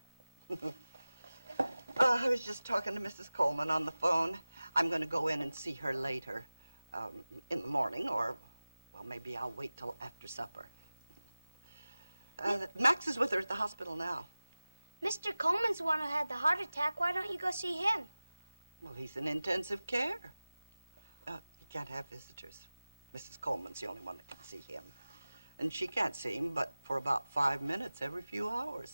I was just talking to Mrs. Coleman on the phone. I'm going to go in and see her later, in the morning, or, well, maybe I'll wait till after supper. Max is with her at the hospital now. Mr. Coleman's the one who had the heart attack. Why don't you go see him? Well, he's in intensive care. He can't have visitors. Mrs. Coleman's the only one that can see him. And she can't see him but for about 5 minutes every few hours.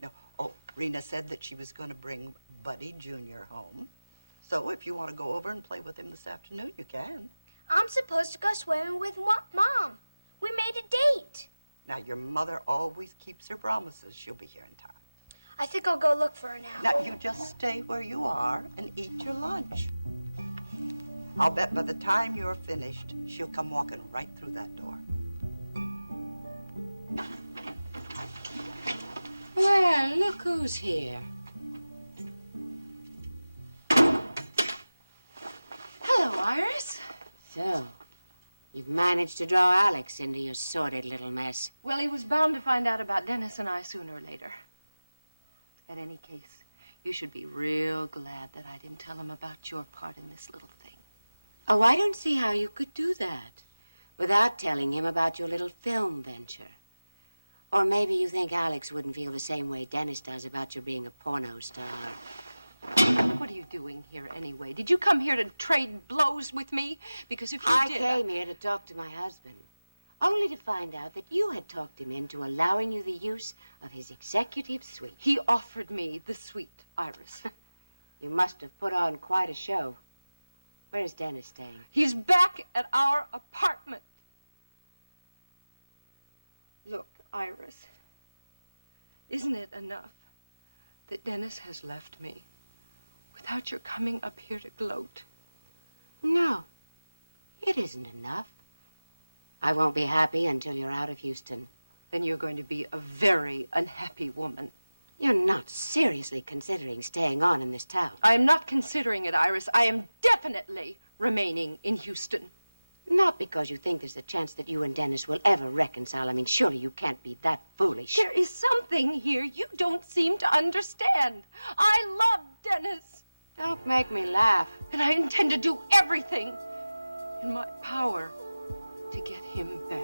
No. Oh, Rena said that she was going to bring Buddy Jr. home. So if you want to go over and play with him this afternoon, you can. I'm supposed to go swimming with Mom. We made a date. Now, your mother always keeps her promises. She'll be here in time. I think I'll go look for her now. Now, you just stay where you are and eat your lunch. I'll bet by the time you're finished, she'll come walking right through that door. Well, look who's here. Hello, Iris. So, you've managed to draw Alex into your sordid little mess. Well, he was bound to find out about Dennis and I sooner or later. In any case, you should be real glad that I didn't tell him about your part in this little thing. Oh, I don't see how you could do that without telling him about your little film venture. Or maybe you think Alex wouldn't feel the same way Dennis does about your being a porno star. What are you doing here anyway? Did you come here to trade blows with me? Because if you I did... came here to talk to my husband, only to find out that you had talked him into allowing you the use of his executive suite. He offered me the suite, Iris. You must have put on quite a show. Where's Dennis staying? He's back at our apartment. Look, Iris, isn't it enough that Dennis has left me without your coming up here to gloat? No, it isn't enough. I won't be happy until you're out of Houston. Then you're going to be a very unhappy woman. You're not seriously considering staying on in this town. I am not considering it, Iris. I am definitely remaining in Houston. Not because you think there's a chance that you and Dennis will ever reconcile. I mean, surely you can't be that foolish. There is something here you don't seem to understand. I love Dennis. Don't make me laugh. And I intend to do everything in my power to get him back.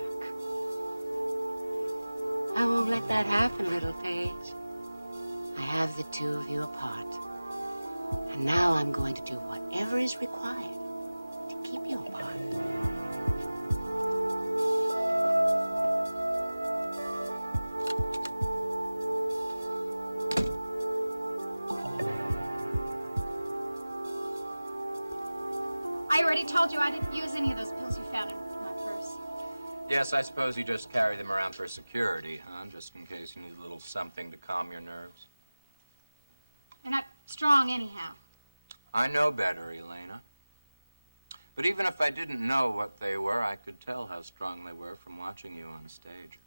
I won't let that happen, little Paige. I have the two of you apart. And now I'm going to do whatever is required to keep you apart. I already told you I didn't use any of those pills you found in my purse. Yes, I suppose you just carry them around for security, huh? Just in case you need a little something to calm your nerves. They're not strong anyhow. I know better, Elena. But even if I didn't know what they were, I could tell how strong they were from watching you on stage.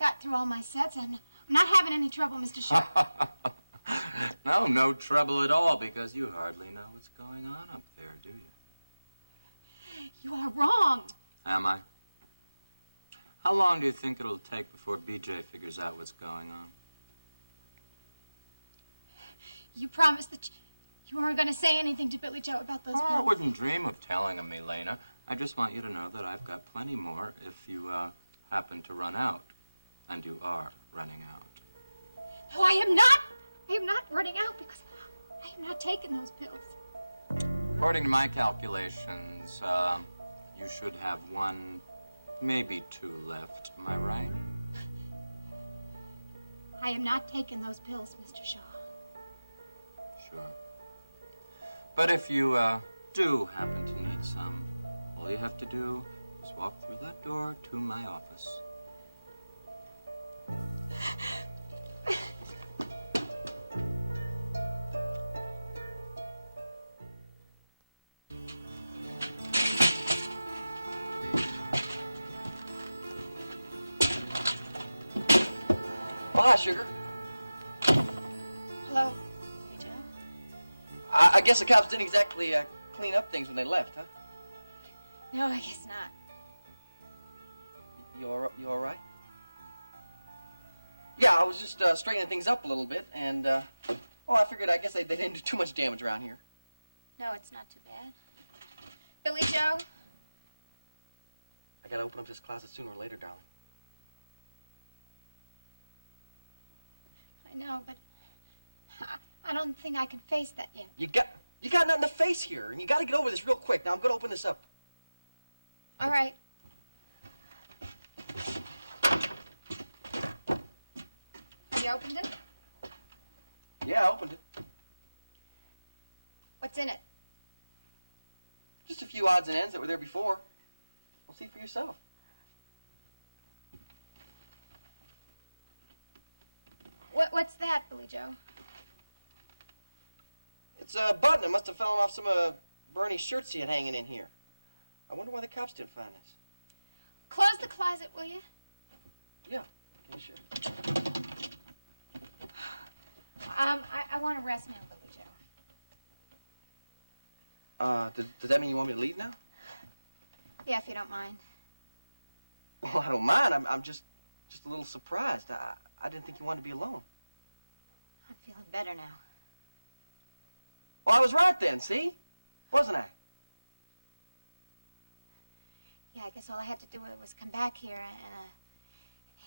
Got through all my sets. I'm not having any trouble, Mr. Shaw. No, no trouble at all, because you hardly know what's going on up there, do you? You are wrong. Am I? How long do you think it'll take before BJ figures out what's going on? You promised that you weren't going to say anything to Billy Joe about those pills. I wouldn't dream of telling him, Elena. I just want you to know that I've got plenty more if you happen to run out. And you are running out. No, I am not. I am not running out because I am not taking those pills. According to my calculations, you should have one, maybe two left. Am I right? I am not taking those pills, Mr. Shaw. Sure. But if you do happen to need some, all you have to do is walk through that door to my office. Oh, hi, Sugar. Hello, Joe. I guess the cops didn't exactly clean up things when they left, huh? No, I guess not. You all right? Yeah, I was just straightening things up a little bit, and, I figured I guess they didn't do too much damage around here. No, it's not too bad. Billy Joe? I gotta open up this closet sooner or later, darling. I know, but I don't think I can face that yet. You got nothing to face here, and you gotta get over this real quick. Now, I'm gonna open this up. All right. Have you opened it? Yeah, I opened it. What's in it? Just a few odds and ends that were there before. We'll see for yourself. What's that, Billy Joe? It's a button that must have fallen off some of Bernie's shirts he had hanging in here. I wonder why the cops didn't find this. Close the closet, will you? Yeah, sure. I want to rest now, Billy Joe. Does that mean you want me to leave now? Yeah, if you don't mind. Well, I don't mind. I'm just a little surprised. I didn't think you wanted to be alone. I'm feeling better now. Well, I was right then, see? Wasn't I? Yeah, I guess all I had to do was come back here and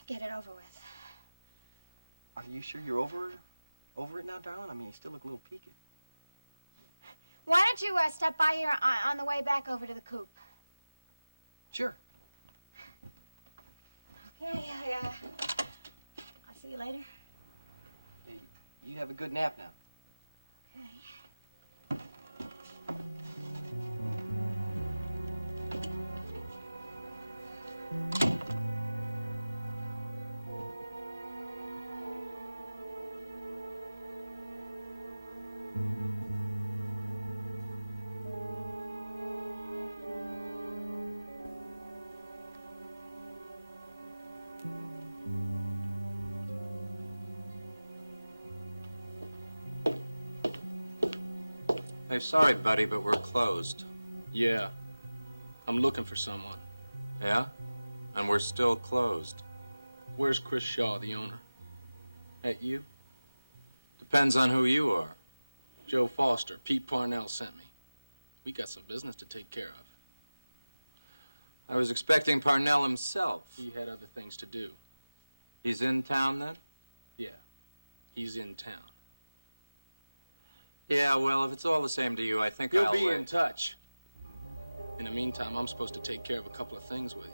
get it over with. Are you sure you're over it now, darling? I mean, you still look a little peaked. Why don't you stop by here on the way back over to the coop? Sure. Okay, I'll see you later. Hey, you have a good nap now. Okay. Hey, sorry, buddy, but we're closed. Yeah. I'm looking for someone. Yeah? And we're still closed. Where's Chris Shaw, the owner? At you? Depends on who you are. Joe Foster. Pete Parnell sent me. We got some business to take care of. I was expecting Parnell himself. He had other things to do. He's in town then? Yeah, he's in town. Yeah, well, if it's all the same to you, I think He'll I'll be wait. in touch. In the meantime, I'm supposed to take care of a couple of things with you.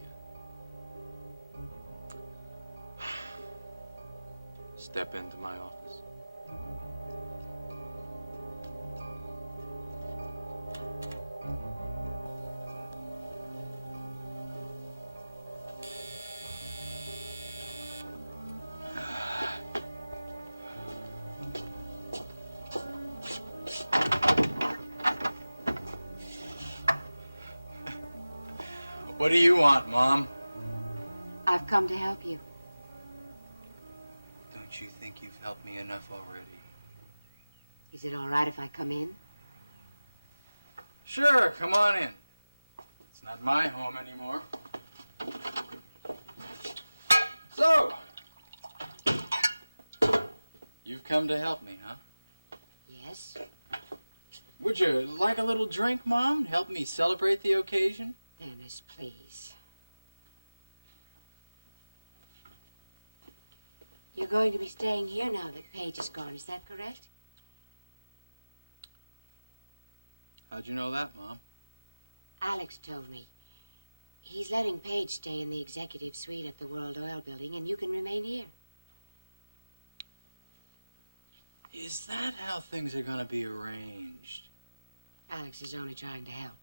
Step into my office. What do you want, Mom? I've come to help you. Don't you think you've helped me enough already? Is it all right if I come in? Sure, come on in. It's not my home anymore. So, you've come to help me, huh? Yes. Would you like a little drink, Mom? Help me celebrate the occasion? Dennis, please. You're going to be staying here now that Paige is gone, is that correct? How'd you know that, Mom? Alex told me. He's letting Paige stay in the executive suite at the World Oil Building, and you can remain here. Is that how things are gonna be arranged? Alex is only trying to help.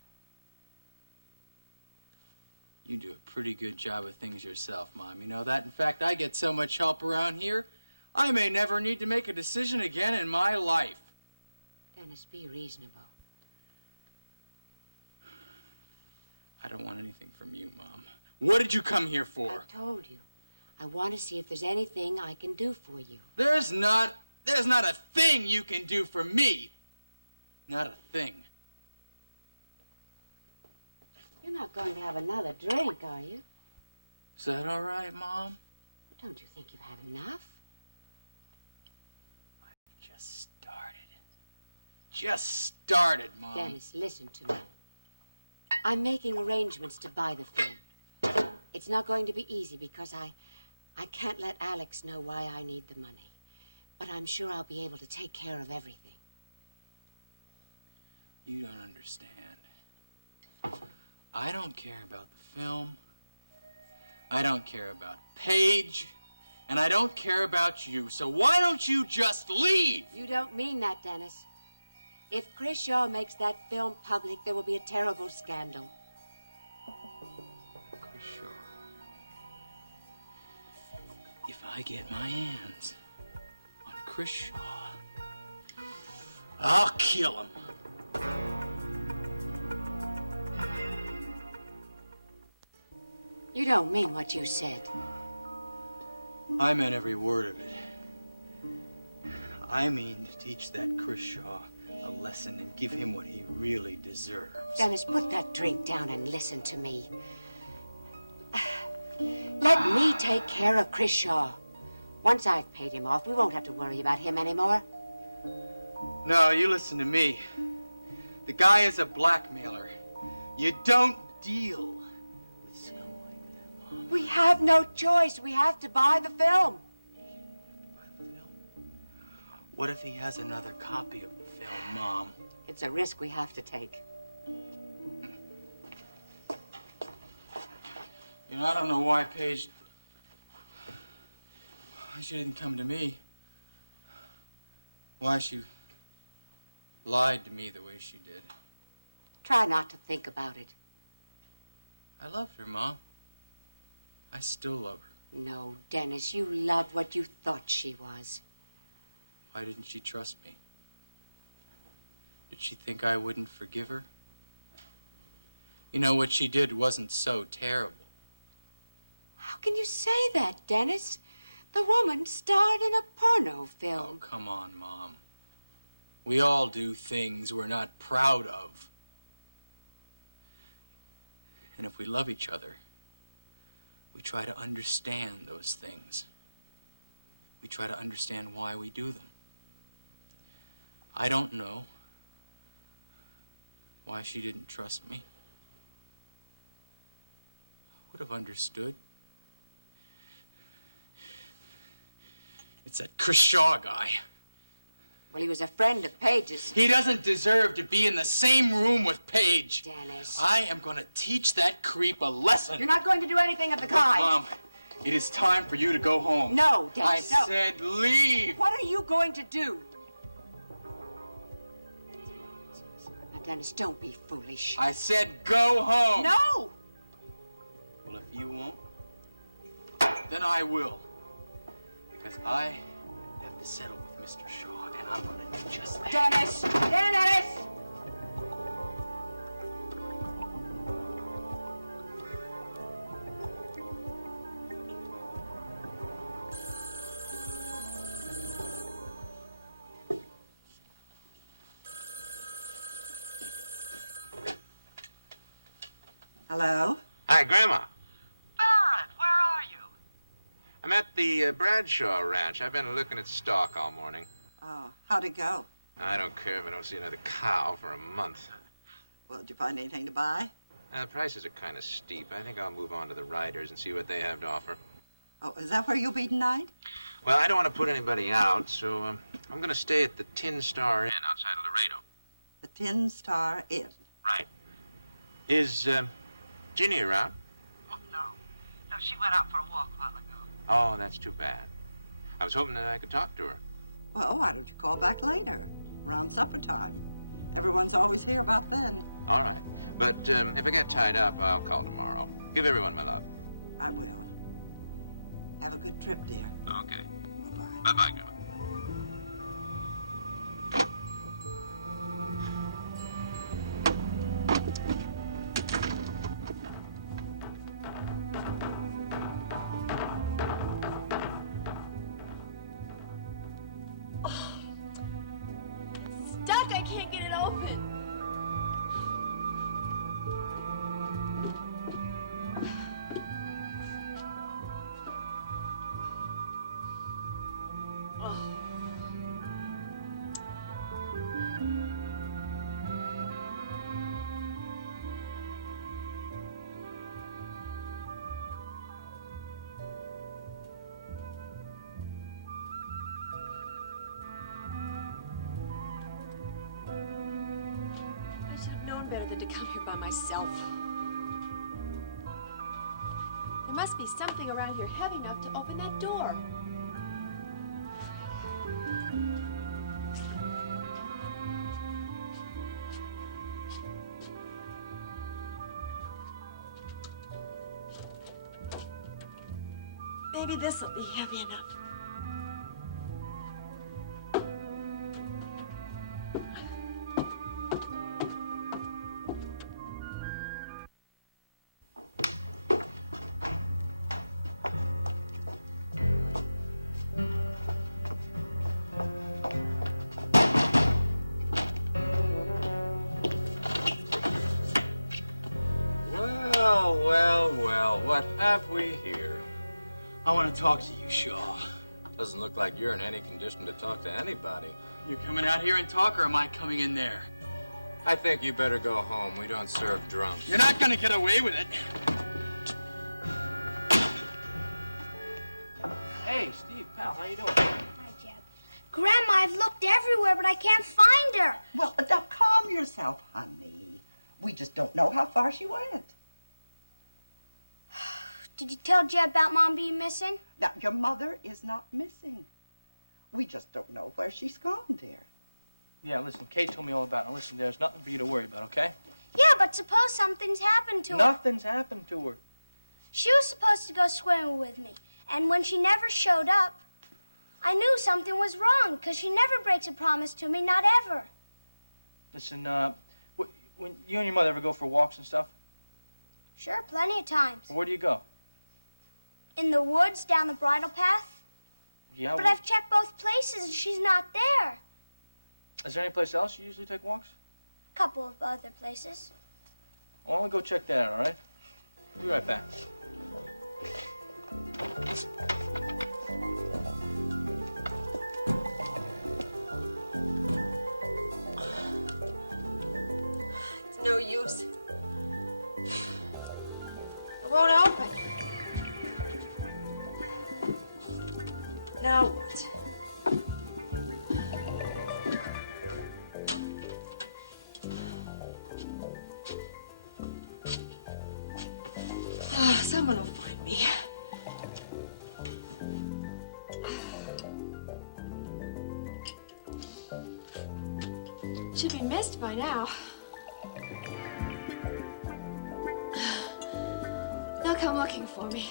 You do a pretty good job of things yourself, Mom. You know that? In fact, I get so much help around here, I may never need to make a decision again in my life. Dennis, be reasonable. I don't want anything from you, Mom. What did you come here for? I told you. I want to see if there's anything I can do for you. There's not a thing you can do for me. Not a thing. You're not going to have another drink, are you? Is that all right, Mom? Don't you think you've had enough? Just started, Mom. Dennis, listen to me. I'm making arrangements to buy the film. It's not going to be easy because I can't let Alex know why I need the money. But I'm sure I'll be able to take care of everything. You don't understand. I don't care about the film. I don't care about Paige. And I don't care about you. So why don't you just leave? You don't mean that, Dennis. If Chris Shaw makes that film public, there will be a terrible scandal. Chris Shaw. If I get my hands on Chris Shaw, I'll kill him. You don't mean what you said. I meant every word of it. I mean to teach that Chris Shaw a lesson and give him what he really deserves. Dennis, put that drink down and listen to me. Let me take care of Chris Shaw. Once I've paid him off, we won't have to worry about him anymore. No, you listen to me. The guy is a blackmailer. You don't deal with scum like that, Mom. We have no choice. We have to buy the film. What if he has another copy of the film, Mom? It's a risk we have to take. You know, I don't know why Paige... Why she didn't come to me. Why she lied to me the way she did. Try not to think about it. I loved her, Mom. I still love her. No, Dennis, you loved what you thought she was. Why didn't she trust me? Did she think I wouldn't forgive her? You know, what she did wasn't so terrible. How can you say that, Dennis? The woman starred in a porno film. Oh, come on, Mom. We all do things we're not proud of. And if we love each other, we try to understand those things. We try to understand why we do them. I don't know why she didn't trust me. I would have understood. It's that Chris Shaw guy. Well, he was a friend of Paige's. He doesn't deserve to be in the same room with Paige. Dennis. I am going to teach that creep a lesson. You're not going to do anything of the Look, kind. Mom, it is time for you to go home. No, Dennis, I no. said leave. What are you going to do? Now, Dennis, don't be foolish. I said go home. No! Well, if you won't, then I will. Because I have to settle with Mr. Shaw, and I'm going to do just that. Dennis! Dennis! Hello? Hi, Grandma. Barrett, where are you? I'm at the Bradshaw Ranch. I've been looking at stock all morning. Oh, how'd it go? I don't care if I don't see another cow for a month. Well, did you find anything to buy? The prices are kind of steep. I think I'll move on to the Riders and see what they have to offer. Oh, is that where you'll be tonight? Well, I don't want to put anybody out, so I'm going to stay at the Tin Star Inn outside of Laredo. The Tin Star Inn. Right. Is Ginny around? Oh, no. No, she went out for a walk a while ago. Oh, that's too bad. I was hoping that I could talk to her. Well, why don't you call back later, around supper time? Everyone's always here about then. All right. But if I get tied up, I'll call tomorrow. Give everyone my love. I will. Have a good trip, dear. Okay. Bye-bye. Bye-bye, Grandma. Stuck, I can't get it open. Oh. I should have known better than to come here by myself. There must be something around here heavy enough to open that door. Maybe this will be heavy enough. Well, what have we here? I want to talk to you, Shaw. Doesn't look like you're in any condition to talk to anybody. You coming out here and talk, or am I coming in there? I think you better go home. We don't serve drunks. You're not going to get away with it. Hey, Steve, pal, how you doing? Hi, Jeb. Grandma, I've looked everywhere, but I can't find her. Well, now calm yourself, honey. We just don't know how far she went. Did you tell Jeb about Mom being missing? Now, your mother is not missing. We just don't know where she's gone, dear. Yeah, listen, Kate told me all about it. Now, listen, there's nothing for you to worry about, okay? Yeah, but suppose something's happened to her. Nothing's happened to her. She was supposed to go swimming with me, and when she never showed up, I knew something was wrong, because she never breaks a promise to me, not ever. Listen, when you and your mother ever go for walks and stuff? Sure, plenty of times. Where do you go? In the woods, down the bridle path. Yeah, But I've checked both places, and she's not there. Is there any place else you usually take walks? Couple of other places. Why don't we go check that out, all right? Be right back. It's no use. It won't open. Now what? Oh, someone will find me. Should be missed by now. They'll come looking for me.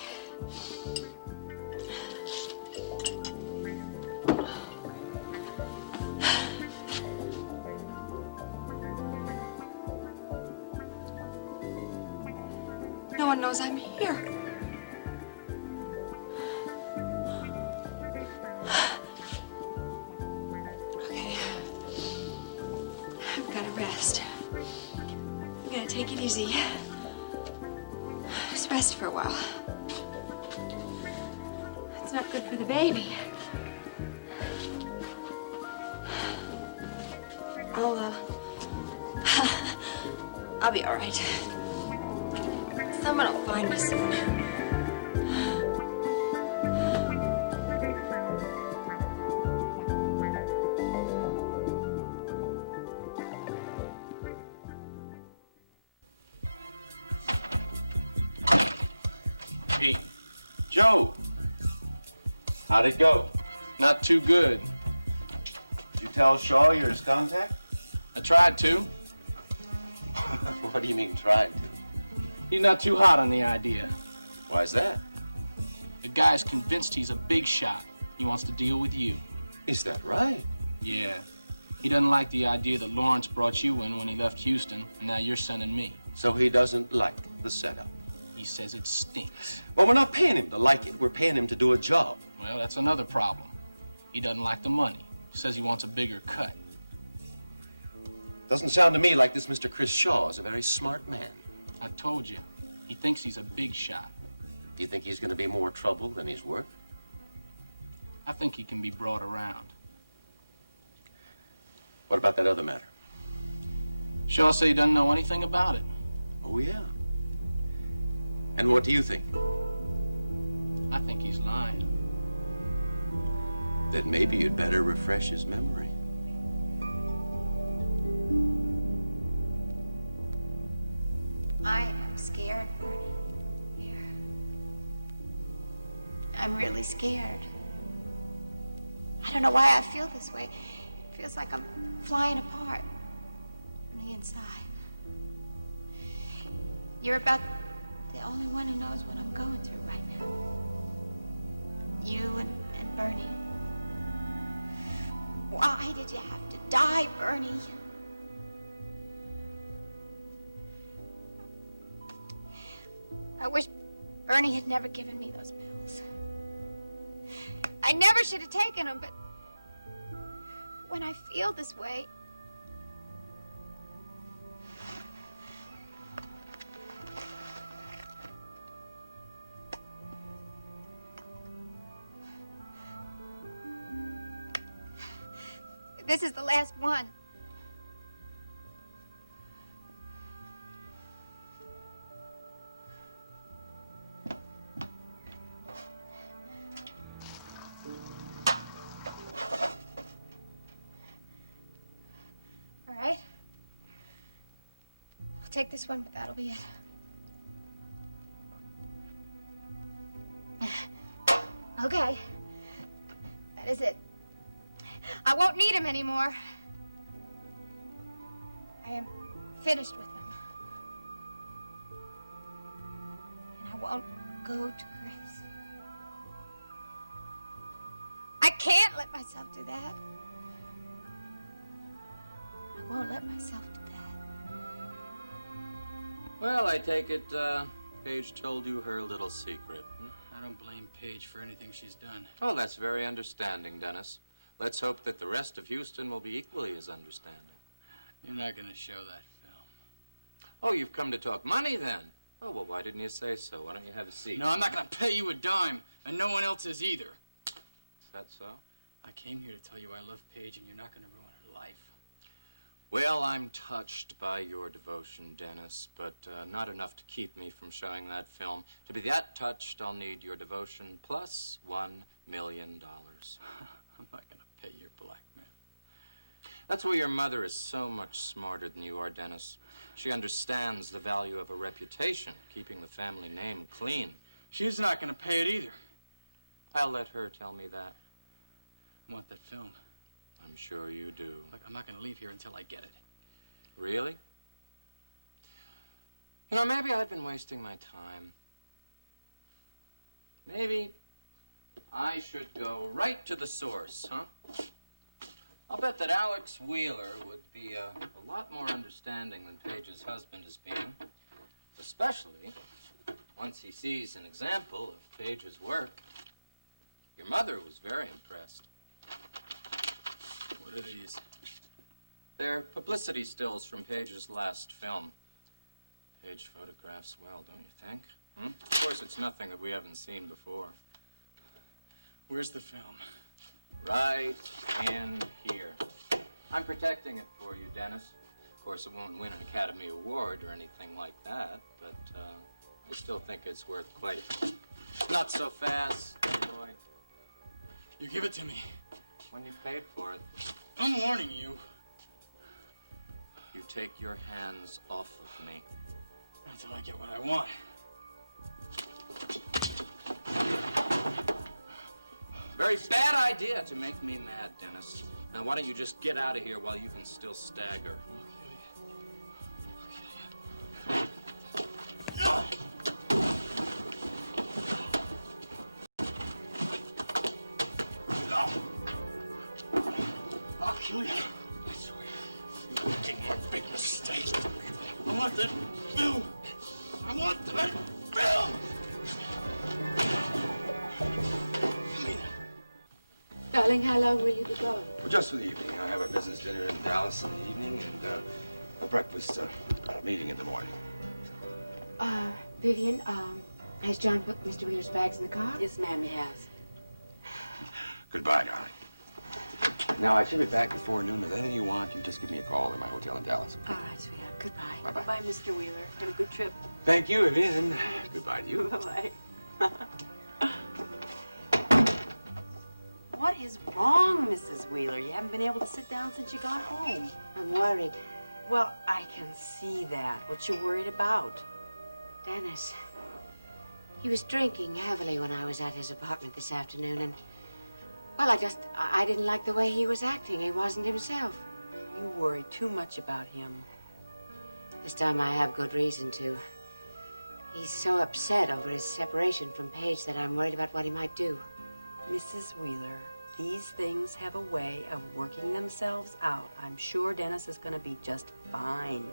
No one knows I'm here. Okay. I've got to rest. I'm gonna take it easy. Just rest for a while. It's not good for the baby. I'll be all right. Someone will find me soon. Pete. Joe, how'd it go? Not too good. Did you tell Shaw you're his contact? I tried to. What do you mean, tried to? He's not too hot on the idea. Why's that? The guy's convinced he's a big shot. He wants to deal with you. Is that right? Yeah. He doesn't like the idea that Lawrence brought you in when he left Houston, and now you're sending me. So he doesn't like the setup? He says it stinks. Well, we're not paying him to like it. We're paying him to do a job. Well, that's another problem. He doesn't like the money. Says he wants a bigger cut. Doesn't sound to me like this Mr. Chris Shaw is a very smart man. I told you. He thinks he's a big shot. Do you think he's going to be more trouble than he's worth? I think he can be brought around. What about that other matter? Shaw said he doesn't know anything about it. Oh, yeah. And what do you think? I think he's lying. Then maybe you'd better refresh his memory. I am scared, Bernie. Here. I'm really scared. I don't know why I feel this way. It feels like I'm flying apart from the inside. You're about the only one who knows what I'm going through right now. You and Bernie. Why did you have to die, Bernie? I wish Bernie had never given me those pills. I never should have taken them, but when I feel this way, this is the last one. All right. I'll take this one, but that'll be it. Okay. That is it. I won't need him anymore. I am finished with him. And I won't go to Chris. I can't let myself do that. I won't let myself do that. Well, I take it, Paige told you her little secret. I don't blame Paige for anything she's done. Well, that's very understanding, Dennis. Let's hope that the rest of Houston will be equally as understanding. You're not going to show that, Phil. Oh, you've come to talk money, then? Oh, well, why didn't you say so? Why don't you have a seat? No, I'm not going to pay you a dime, and no one else is either. Is that so? I came here to tell you I love Paige, and you're not going to ruin her life. Well, I'm touched by your devotion, Dennis, but not enough to keep me from showing that film. To be that touched, I'll need your devotion plus $1 million. I'm not going to pay your blackmail. That's why your mother is so much smarter than you are, Dennis. She understands the value of a reputation, keeping the family name clean. She's not going to pay it either. I'll let her tell me that. I want that film. I'm sure you do. Look, I'm not going to leave here until I get it. Really? You know, maybe I've been wasting my time. Maybe I should go right to the source, huh? I'll bet that Alex Wheeler would be a lot more understanding than Paige's husband has been, especially once he sees an example of Paige's work. Your mother was very impressed. What are these? They're publicity stills from Paige's last film. Paige photographs well, don't you think? Of course, it's nothing that we haven't seen before. Where's the film? Right in here. I'm protecting it for you, Dennis. Of course, it won't win an Academy Award or anything like that, but I still think it's worth quite... Not so fast, boy. You give it to me. When you paid for it. I'm warning you. You take your hands off of me. Until I get what I want. Very bad idea to make me mad, Dennis. Now, why don't you just get out of here while you can still stagger? I'll kill you. I swear. You're making one big mistake. I want that film. I want that film. Darling, how long will you be gone? Well, just for the evening. I have a business dinner in Dallas in the evening and a breakfast meeting in the morning. Vivian, has John put Mr. Wheeler's bags in the car? Yes, ma'am, he has. Goodbye, darling. Now, I should be back before noon. If there's anything you want, you just give me a call in my hotel in Dallas. All right, sweetheart. Goodbye. Bye-bye. Bye, Mr. Wheeler. Have a good trip. Thank you, Vivian. Goodbye to you. Bye-bye. What is wrong, Mrs. Wheeler? You haven't been able to sit down since you got home. I'm worried. Well, I can see that. What you worried about? Dennis. He was drinking heavily when I was at his apartment this afternoon, and, well, I didn't like the way he was acting. He wasn't himself. You worry too much about him. This time I have good reason to. He's so upset over his separation from Paige that I'm worried about what he might do. Mrs. Wheeler, these things have a way of working themselves out. I'm sure Dennis is going to be just fine.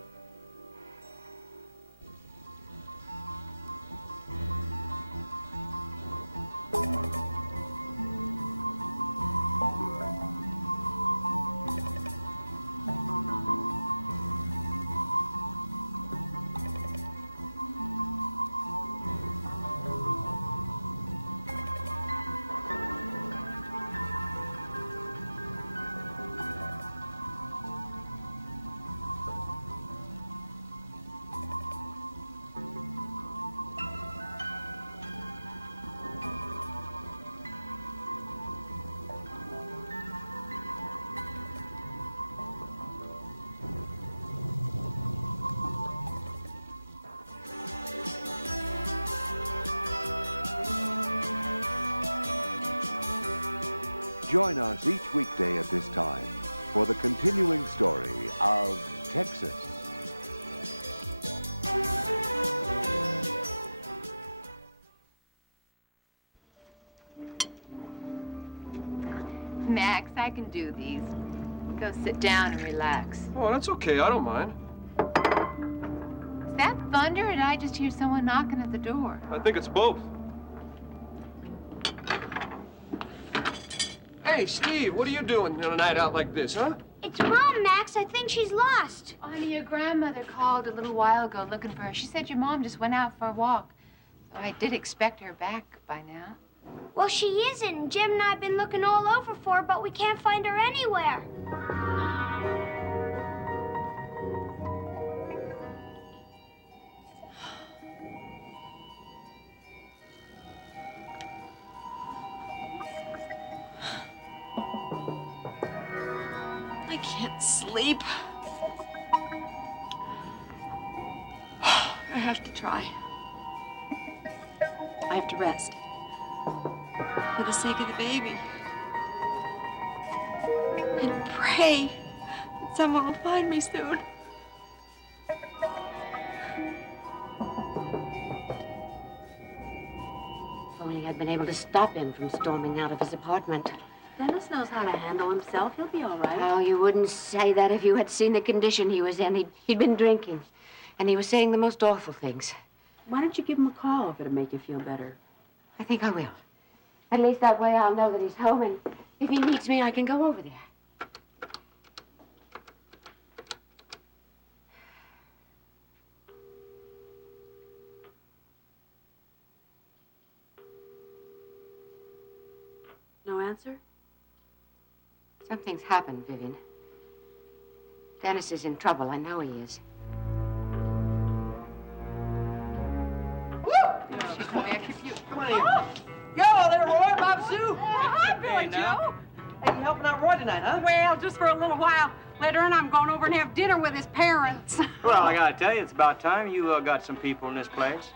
Join us each weekday at this time for the continuing story of Texas. Max, I can do these. Go sit down and relax. Oh, that's okay. I don't mind. Is that thunder, or did I just hear someone knocking at the door? I think it's both. Hey, Steve, what are you doing on a night out like this, huh? It's Mom, Max. I think she's lost. Honey, your grandmother called a little while ago looking for her. She said your mom just went out for a walk. So I did expect her back by now. Well, she isn't. Jim and I have been looking all over for her, but we can't find her anywhere. I can't sleep. I have to try. I have to rest. For the sake of the baby. And pray that someone will find me soon. If only I'd been able to stop him from storming out of his apartment. Dennis knows how to handle himself. He'll be all right. Oh, you wouldn't say that if you had seen the condition he was in. He'd been drinking. And he was saying the most awful things. Why don't you give him a call if it'll make you feel better? I think I will. At least that way I'll know that he's home, and if he needs me, I can go over there. No answer? Something's happened, Vivian. Dennis is in trouble. I know he is. Come on here. Yo, there, Roy, Bob Sue. Hi, Billy Joe. Hey, you helping out Roy tonight, huh? Well, just for a little while. Later on, I'm going over and have dinner with his parents. Well, I gotta tell you, it's about time you got some people in this place.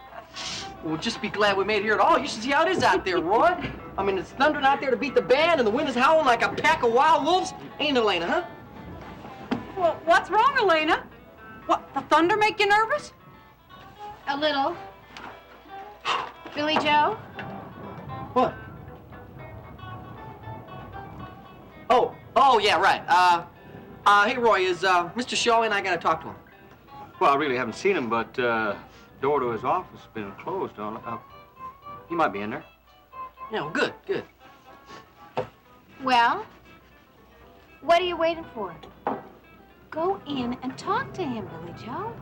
We'll just be glad we made it here at all. You should see how it is out there, Roy. I mean, it's thundering out there to beat the band, and the wind is howling like a pack of wild wolves. Ain't it, Elena, huh? Well, what's wrong, Elena? What, the thunder make you nervous? A little. Billy Joe? What? Oh, yeah, right. Hey, Roy, is Mr. Shaw and I gotta talk to him. Well, I really haven't seen him, but door to his office has been closed. He might be in there. Yeah, well, good, good. Well, what are you waiting for? Go in and talk to him, Billy Joe.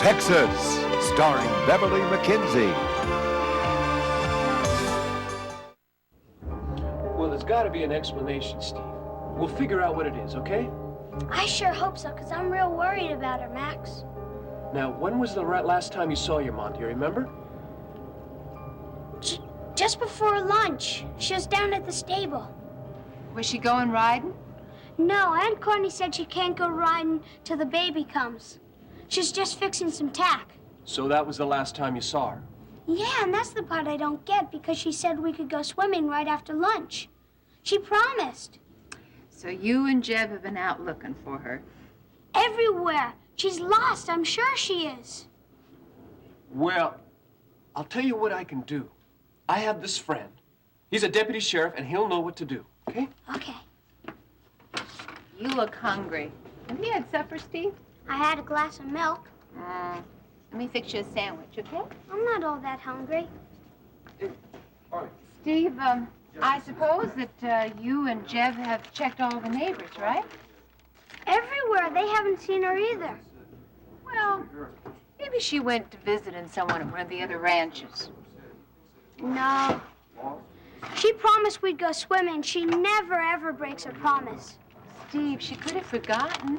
Texas, starring Beverly McKinsey. Well, there's got to be an explanation, Steve. We'll figure out what it is, okay? I sure hope so, because I'm real worried about her, Max. Now, when was the last time you saw your mom? Do you remember? Just before lunch. She was down at the stable. Was she going riding? No, Aunt Courtney said she can't go riding till the baby comes. She's just fixing some tack. So that was the last time you saw her? Yeah, and that's the part I don't get, because she said we could go swimming right after lunch. She promised. So you and Jeb have been out looking for her. Everywhere. She's lost. I'm sure she is. Well, I'll tell you what I can do. I have this friend. He's a deputy sheriff, and he'll know what to do, okay? Okay. You look hungry. Have you had supper, Steve? I had a glass of milk. Let me fix you a sandwich, okay? I'm not all that hungry. All right. Steve, I suppose that you and Jeb have checked all the neighbors, right? Everywhere. They haven't seen her either. Well, maybe she went to visiting someone at one of the other ranches. No. She promised we'd go swimming. She never, ever breaks her promise. Steve, she could have forgotten.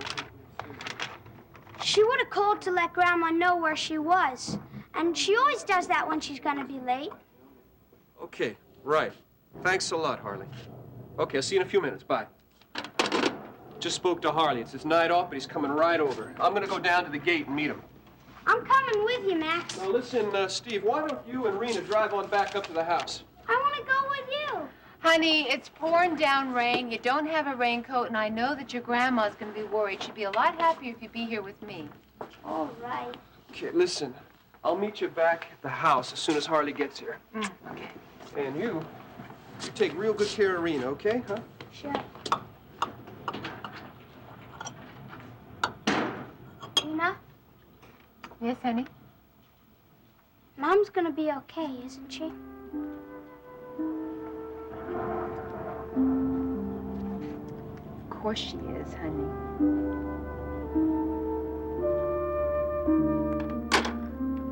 She would have called to let Grandma know where she was. And she always does that when she's gonna be late. Okay, right. Thanks a lot, Harley. Okay, I'll see you in a few minutes. Bye. Just spoke to Harley. It's his night off, but he's coming right over. I'm gonna go down to the gate and meet him. I'm coming with you, Max. Now listen, Steve, why don't you and Rena drive on back up to the house? I want to go with you. Honey, it's pouring down rain. You don't have a raincoat, and I know that your grandma's going to be worried. She'd be a lot happier if you'd be here with me. All right. Okay, listen. I'll meet you back at the house as soon as Harley gets here. Okay. And you take real good care of Rena, okay? Huh? Sure. Rena? Yes, honey? Mom's gonna be okay, isn't she? Of course she is, honey.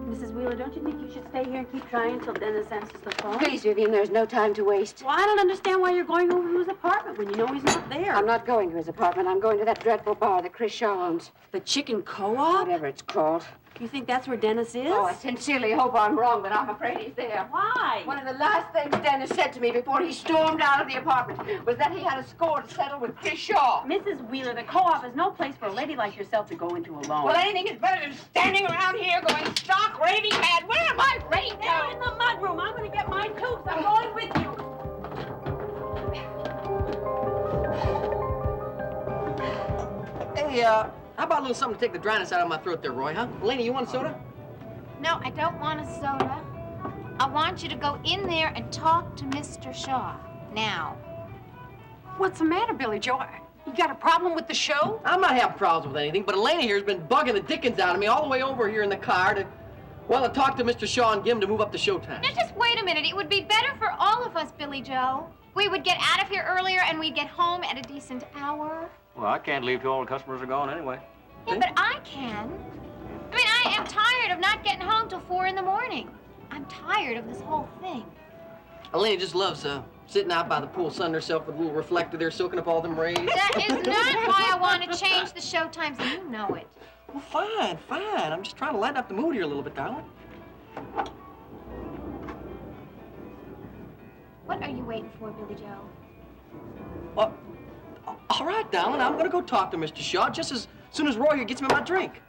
Mrs. Wheeler, don't you think you should stay here and keep trying until Dennis answers the phone? Please, Vivian, there's no time to waste. Well, I don't understand why you're going over to his apartment when you know he's not there. I'm not going to his apartment. I'm going to that dreadful bar that Chris Shaw owns. The Chicken Co-op? Whatever it's called. You think that's where Dennis is? Oh, I sincerely hope I'm wrong, but I'm afraid he's there. Why? One of the last things Dennis said to me before he stormed out of the apartment was that he had a score to settle with Chris Shaw. Mrs. Wheeler, the Co-op is no place for a lady like yourself to go into alone. Well, anything is better than standing around here going stark raving mad. Where am I raincoat? They're in the mudroom. I'm going to get mine too, so I'm going with you. Hey, how about a little something to take the dryness out of my throat there, Roy, huh? Elena, you want a soda? No, I don't want a soda. I want you to go in there and talk to Mr. Shaw. Now. What's the matter, Billy Joe? You got a problem with the show? I'm not having problems with anything, but Elena here's been bugging the dickens out of me all the way over here in the car to, well, to talk to Mr. Shaw and get him to move up the showtime. Now, just wait a minute. It would be better for all of us, Billy Joe. We would get out of here earlier and we'd get home at a decent hour. Well, I can't leave till all the customers are gone anyway. Yeah, but I can. I mean, I am tired of not getting home till 4 in the morning. I'm tired of this whole thing. Elena just loves sitting out by the pool, sunning herself with a little reflector there, soaking up all them rays. That is not why I want to change the show times, and you know it. Well, fine, fine. I'm just trying to lighten up the mood here a little bit, darling. What are you waiting for, Billy Joe? Well, all right, darling. I'm going to go talk to Mr. Shaw just as soon as Roy here gets me my drink.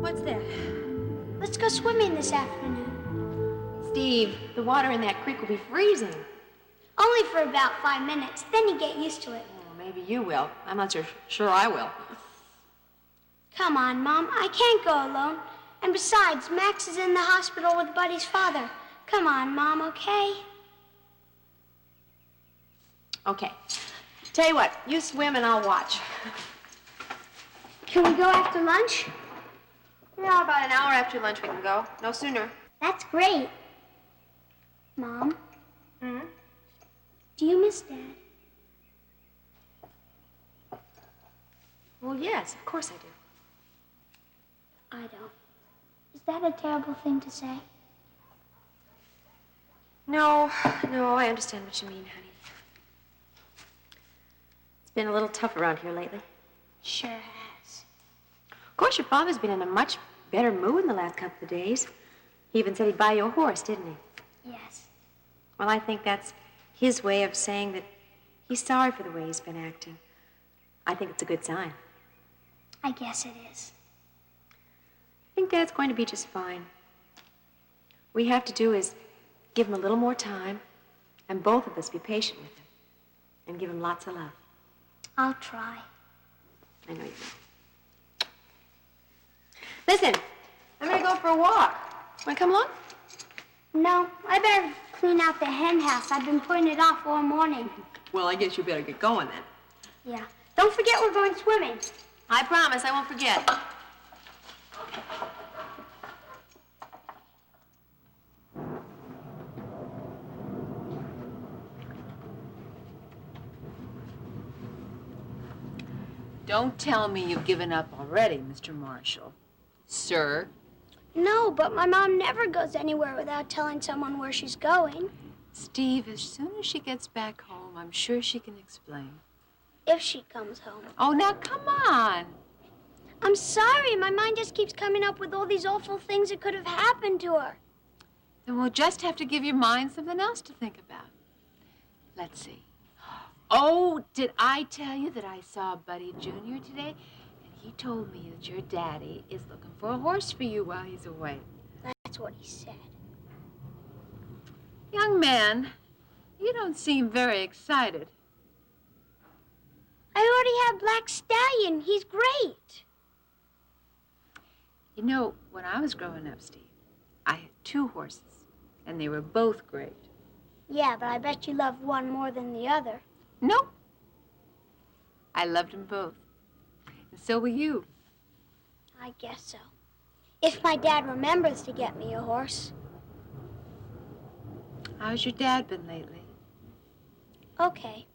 What's that? Let's go swimming this afternoon. Steve, the water in that creek will be freezing. Only for about 5 minutes. Then you get used to it. Well, maybe you will. I'm not sure I will. Come on, Mom. I can't go alone. And besides, Max is in the hospital with Buddy's father. Come on, Mom, okay? Okay. Tell you what, you swim and I'll watch. Can we go after lunch? Yeah, about an hour after lunch we can go. No sooner. That's great. Mom? Hmm? Do you miss Dad? Well, yes, of course I do. I don't. Is that a terrible thing to say? No, I understand what you mean, honey. It's been a little tough around here lately. Sure has. Of course, your father's been in a much better mood in the last couple of days. He even said he'd buy you a horse, didn't he? Yes. Well, I think that's his way of saying that he's sorry for the way he's been acting. I think it's a good sign. I guess it is. I think Dad's going to be just fine. What we have to do is give him a little more time, and both of us be patient with him, and give him lots of love. I'll try. I know you will. Listen, I'm gonna go for a walk. Wanna come along? No, I better clean out the hen house. I've been putting it off all morning. Well, I guess you better get going then. Yeah. Don't forget we're going swimming. I promise, I won't forget. Don't tell me you've given up already, Mr. Marshall. Sir? No, but my mom never goes anywhere without telling someone where she's going. Steve, as soon as she gets back home, I'm sure she can explain. If she comes home. Oh, now come on. I'm sorry. My mind just keeps coming up with all these awful things that could have happened to her. Then we'll just have to give your mind something else to think about. Let's see. Oh, did I tell you that I saw Buddy Jr. today? And he told me that your daddy is looking for a horse for you while he's away. That's what he said. Young man, you don't seem very excited. I already have Black Stallion. He's great. You know, when I was growing up, Steve, I had 2 horses, and they were both great. Yeah, but I bet you love one more than the other. No. I loved them both. And so will you. I guess so. If my dad remembers to get me a horse. How's your dad been lately? Okay.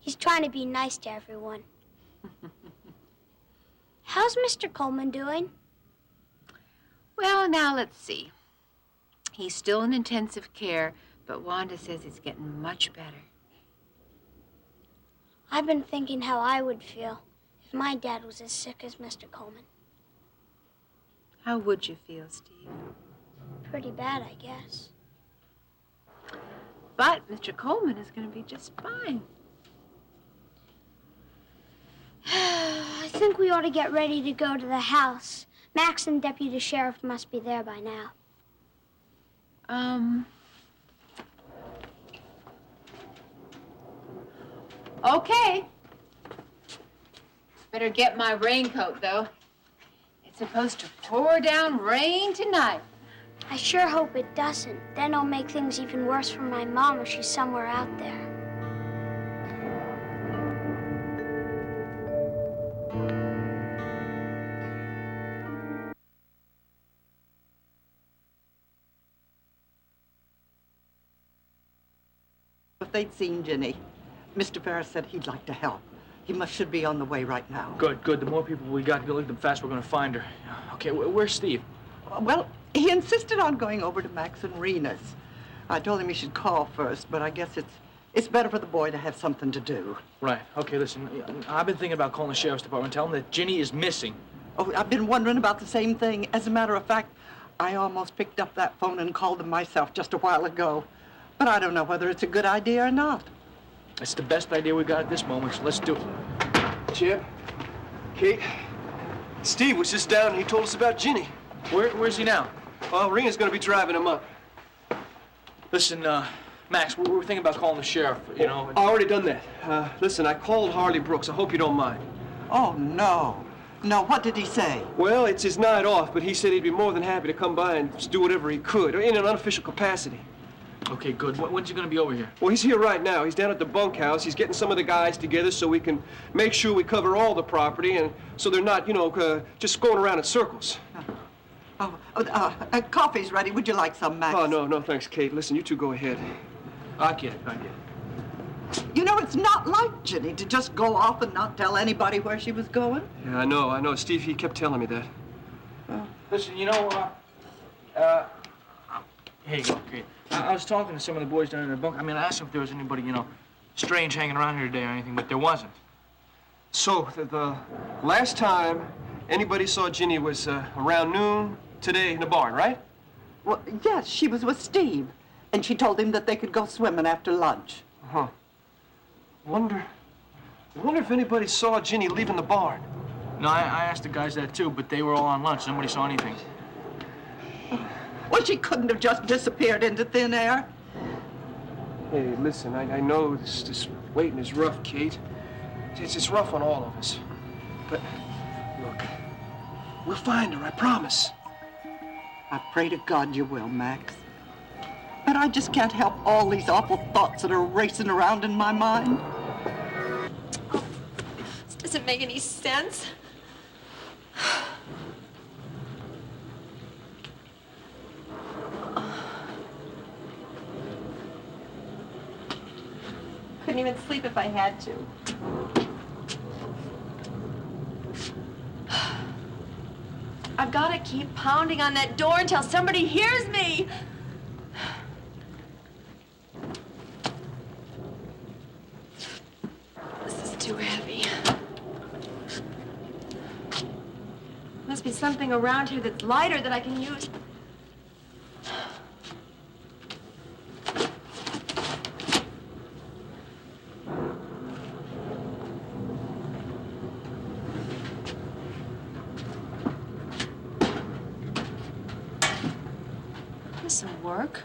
He's trying to be nice to everyone. How's Mr. Coleman doing? Well, now let's see. He's still in intensive care, but Wanda says he's getting much better. I've been thinking how I would feel if my dad was as sick as Mr. Coleman. How would you feel, Steve? Pretty bad, I guess. But Mr. Coleman is going to be just fine. I think we ought to get ready to go to the house. Max and Deputy Sheriff must be there by now. Okay. Better get my raincoat, though. It's supposed to pour down rain tonight. I sure hope it doesn't. Then it'll make things even worse for my mom if she's somewhere out there. If they'd seen Ginny, Mr. Ferris said he'd like to help. He should be on the way right now. Good, good. The more people we got, the faster we're going to find her. Okay, where's Steve? Well, he insisted on going over to Max and Rena's. I told him he should call first, but I guess it's better for the boy to have something to do. Right. Okay, listen. I've been thinking about calling the sheriff's department, telling them that Ginny is missing. Oh, I've been wondering about the same thing. As a matter of fact, I almost picked up that phone and called them myself just a while ago. But I don't know whether it's a good idea or not. It's the best idea we got at this moment, so let's do it. Chip, Kate, Steve was just down and he told us about Ginny. Where's he now? Well, Rena's gonna be driving him up. Listen, Max, we were thinking about calling the sheriff, you know. I already done that. Listen, I called Harley Brooks. I hope you don't mind. Oh, no. No, what did he say? Well, it's his night off, but he said he'd be more than happy to come by and just do whatever he could, in an unofficial capacity. Okay, good. When's he gonna be over here? Well, he's here right now. He's down at the bunkhouse. He's getting some of the guys together so we can make sure we cover all the property and so they're not, just going around in circles. Coffee's ready. Would you like some, Max? Oh, no, thanks, Kate. Listen, you two go ahead. I get it. You know, it's not like Ginny to just go off and not tell anybody where she was going. Yeah, I know. Steve, he kept telling me that. Listen, here you go, Kate. I was talking to some of the boys down in the bunk. I mean, I asked them if there was anybody, strange hanging around here today or anything, but there wasn't. So, the last time anybody saw Ginny was around noon today in the barn, right? Well, yes, she was with Steve, and she told him that they could go swimming after lunch. Huh. Wonder if anybody saw Ginny leaving the barn. No, I asked the guys that too, but they were all on lunch. Nobody saw anything. Well, she couldn't have just disappeared into thin air. Hey, listen, I know this waiting is rough, Kate. It's rough on all of us. But, look, we'll find her, I promise. I pray to God you will, Max. But I just can't help all these awful thoughts that are racing around in my mind. This doesn't make any sense. Couldn't even sleep if I had to. I've got to keep pounding on that door until somebody hears me. This is too heavy. Must be something around here that's lighter that I can use. This'll work.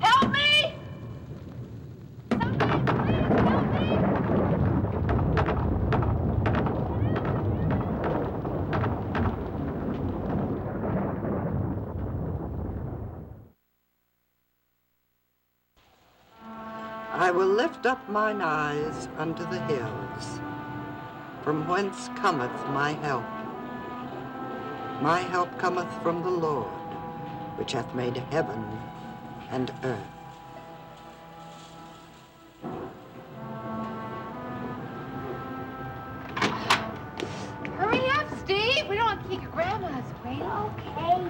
Help me! I will lift up mine eyes unto the hills, from whence cometh my help. My help cometh from the Lord, which hath made heaven and earth. Hurry up, Steve. We don't want to keep your grandma's waiting. Okay.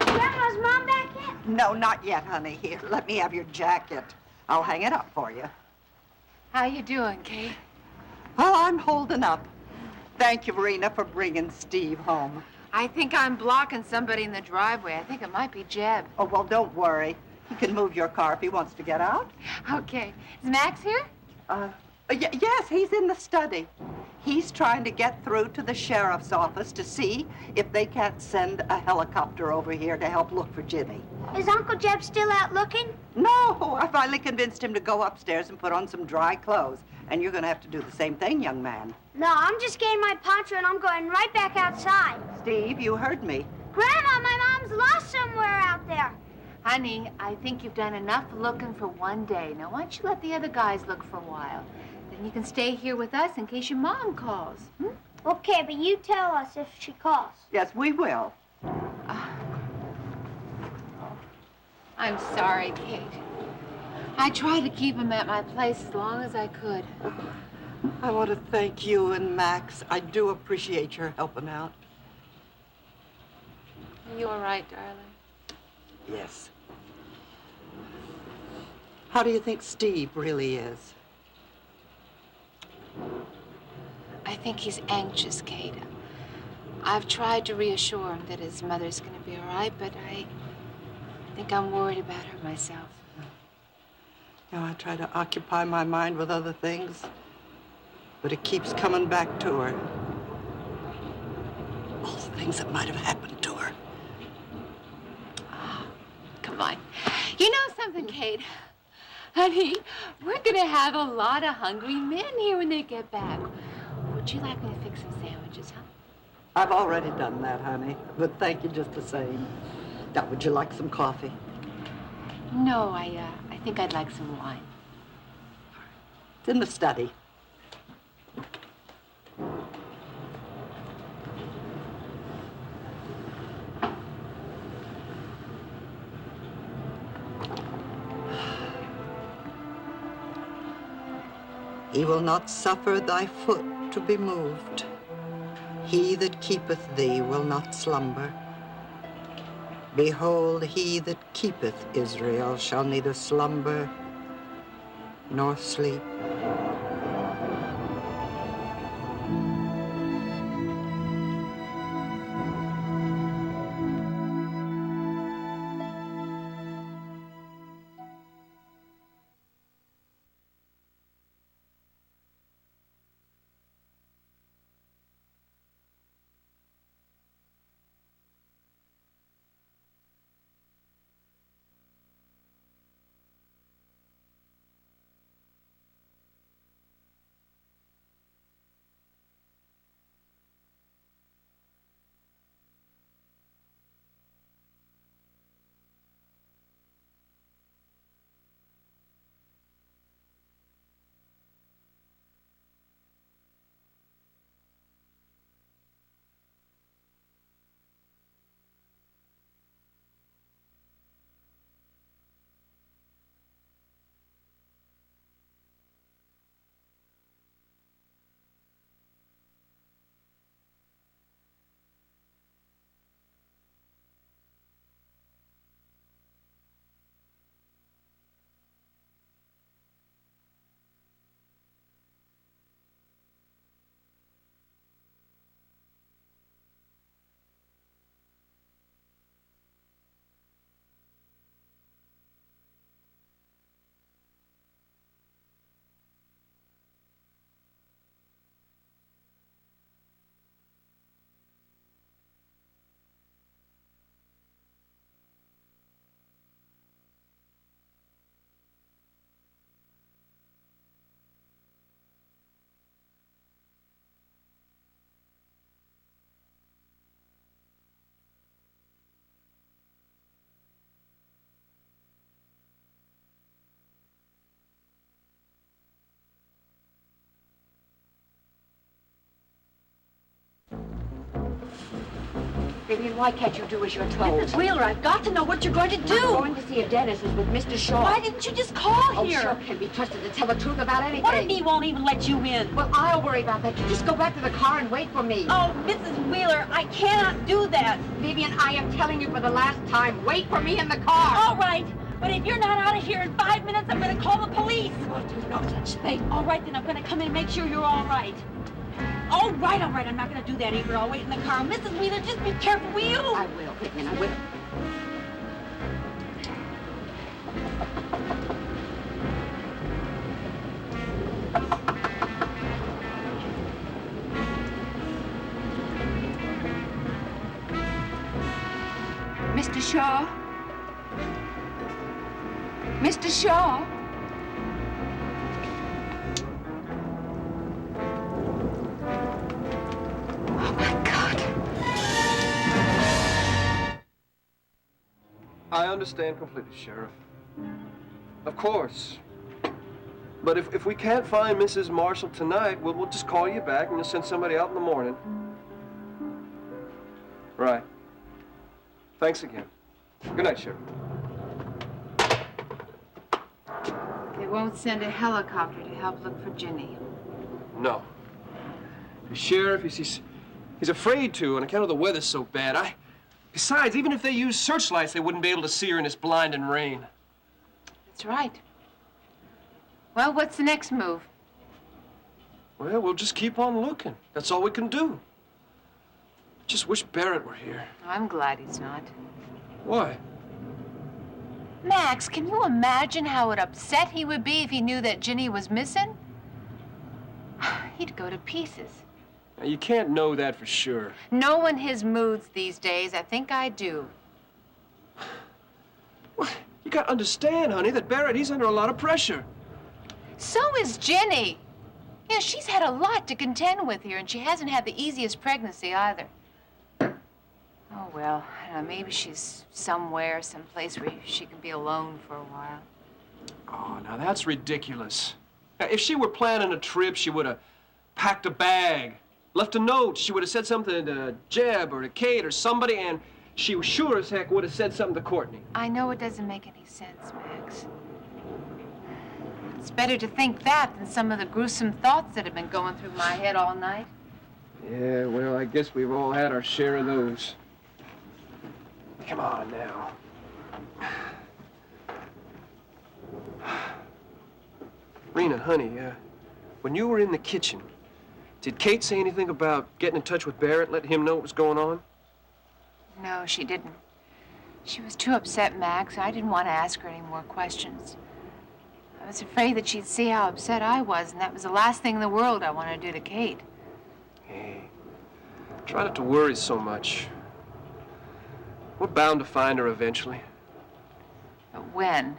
Grandma's mom back yet? No, not yet, honey. Here, let me have your jacket. I'll hang it up for you. How you doing, Kate? Oh, I'm holding up. Thank you, Verena, for bringing Steve home. I think I'm blocking somebody in the driveway. I think it might be Jeb. Oh, well, don't worry. He can move your car if he wants to get out. Okay. Is Max here? Yes, he's in the study. He's trying to get through to the sheriff's office to see if they can't send a helicopter over here to help look for Ginny. Is Uncle Jeb still out looking? No, I finally convinced him to go upstairs and put on some dry clothes. And you're going to have to do the same thing, young man. No, I'm just getting my poncho and I'm going right back outside. Steve, you heard me. Grandma, my mom's lost somewhere out there. Honey, I think you've done enough looking for one day. Now, why don't you let the other guys look for a while? Then you can stay here with us in case your mom calls. Hmm? Okay, but you tell us if she calls. Yes, we will. I'm sorry, Kate. I tried to keep him at my place as long as I could. I want to thank you and Max. I do appreciate your helping out. Are you all right, darling? Yes. How do you think Steve really is? I think he's anxious, Kate. I've tried to reassure him that his mother's going to be all right, but I think I'm worried about her myself. You know, I try to occupy my mind with other things, but it keeps coming back to her. All the things that might have happened to her. Come on. You know something, Kate? Honey, we're going to have a lot of hungry men here when they get back. Would you like me to fix some sandwiches, huh? I've already done that, honey, but thank you just the same. Now, would you like some coffee? No, I think I'd like some wine. It's in the study. He will not suffer thy foot to be moved. He that keepeth thee will not slumber. Behold, he that keepeth Israel shall neither slumber nor sleep. Vivian, why can't you do as you're told? Mrs. Wheeler, I've got to know what you're going to do. I'm going to see if Dennis is with Mr. Shaw. Why didn't you just call here? Oh, Shaw can be trusted to tell the truth about anything. What if he won't even let you in? Well, I'll worry about that. You just go back to the car and wait for me. Oh, Mrs. Wheeler, I cannot do that. Vivian, I am telling you for the last time, wait for me in the car. All right, but if you're not out of here in 5 minutes, I'm going to call the police. Oh, do no such thing. All right, then I'm going to come in and make sure you're all right. All right, I'm not going to do that either. I'll wait in the car. Mrs. Wheeler, just be careful, will you? I will, Vivian, I will. Mr. Shaw? Mr. Shaw? I understand completely, Sheriff. Of course. But if we can't find Mrs. Marshall tonight, we'll just call you back and we'll send somebody out in the morning. Right. Thanks again. Good night, Sheriff. They won't send a helicopter to help look for Ginny. No. The sheriff, he's afraid to on account of the weather's so bad. Besides, even if they used searchlights, they wouldn't be able to see her in this blinding rain. That's right. Well, what's the next move? Well, we'll just keep on looking. That's all we can do. Just wish Barrett were here. I'm glad he's not. Why? Max, can you imagine how upset he would be if he knew that Ginny was missing? He'd go to pieces. Now, you can't know that for sure. Knowing his moods these days, I think I do. Well, you gotta understand, honey, that Barrett, he's under a lot of pressure. So is Ginny. Yeah, she's had a lot to contend with here, and she hasn't had the easiest pregnancy either. Oh, well, I don't know, maybe she's somewhere, someplace where she can be alone for a while. Oh, now that's ridiculous. Now, if she were planning a trip, she would have packed a bag, left a note. She would have said something to Jeb or to Kate or somebody, and she sure as heck would have said something to Courtney. I know it doesn't make any sense, Max. It's better to think that than some of the gruesome thoughts that have been going through my head all night. Yeah, well, I guess we've all had our share of those. Come on now. Rena, honey, when you were in the kitchen, did Kate say anything about getting in touch with Barrett, letting him know what was going on? No, she didn't. She was too upset, Max. I didn't want to ask her any more questions. I was afraid that she'd see how upset I was, and that was the last thing in the world I wanted to do to Kate. Hey, try not to worry so much. We're bound to find her eventually. But when?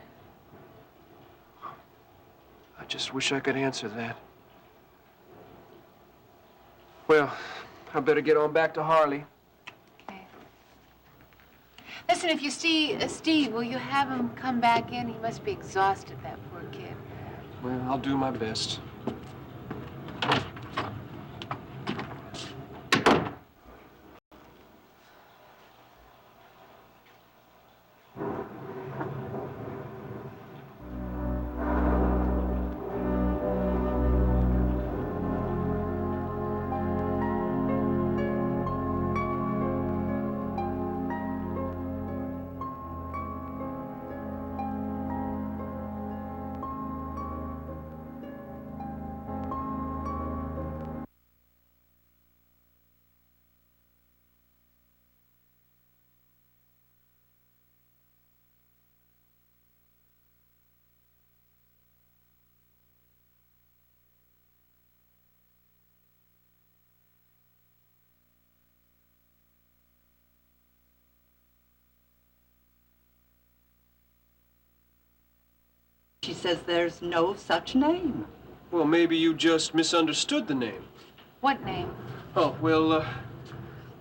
I just wish I could answer that. Well, I better get on back to Harley. Listen, if you see Steve, will you have him come back in? He must be exhausted, that poor kid. Well, I'll do my best. She says there's no such name. Well, maybe you just misunderstood the name. What name? Oh, well,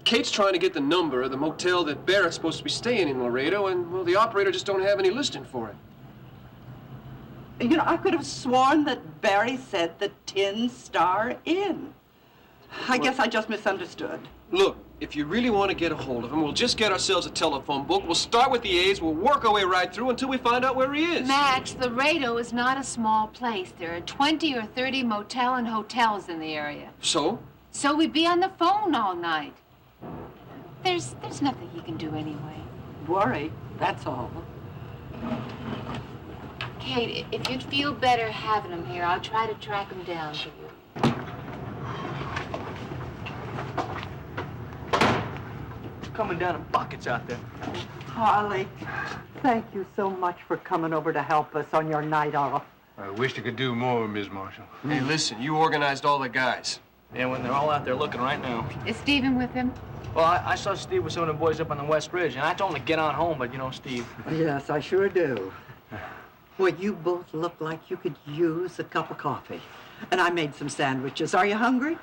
Kate's trying to get the number of the motel that Barrett's supposed to be staying in Laredo, and, well, the operator just don't have any listing for it. You know, I could have sworn that Barry said the Tin Star Inn. I guess I just misunderstood. Look, if you really want to get a hold of him, we'll just get ourselves a telephone book. We'll start with the A's. We'll work our way right through until we find out where he is. Max, Laredo is not a small place. There are 20 or 30 motel and hotels in the area. So? So we'd be on the phone all night. There's nothing he can do anyway. Worry, that's all. Kate, if you'd feel better having him here, I'll try to track him down for you. Coming down in buckets out there. Harley, thank you so much for coming over to help us on your night off. I wish I could do more, Miss Marshall. Hey, listen, you organized all the guys. Yeah, when they're all out there looking right now. Is Stephen with him? Well, I saw Steve with some of the boys up on the West Ridge, and I told him to get on home, but you know, Steve. Yes, I sure do. Well, you both look like you could use a cup of coffee. And I made some sandwiches. Are you hungry?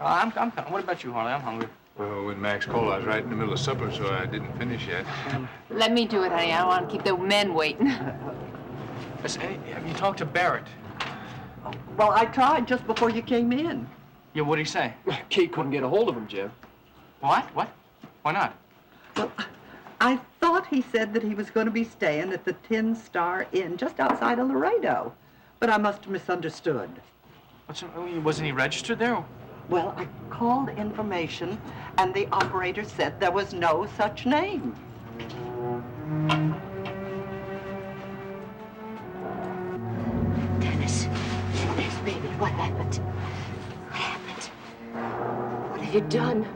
I'm what about you, Harley? I'm hungry. Well, when Max called, I was right in the middle of supper, so I didn't finish yet. Let me do it, honey. I don't want to keep the men waiting. Listen, have you talked to Barrett? Well, I tried just before you came in. Yeah, what'd he say? Kate couldn't get a hold of him, Jeb. What? What? Why not? Well, I thought he said that he was going to be staying at the Tin Star Inn just outside of Laredo. But I must have misunderstood. Wasn't he registered there? Well, I called information, and the operator said there was no such name. Dennis, baby, what happened? What happened? What have you done?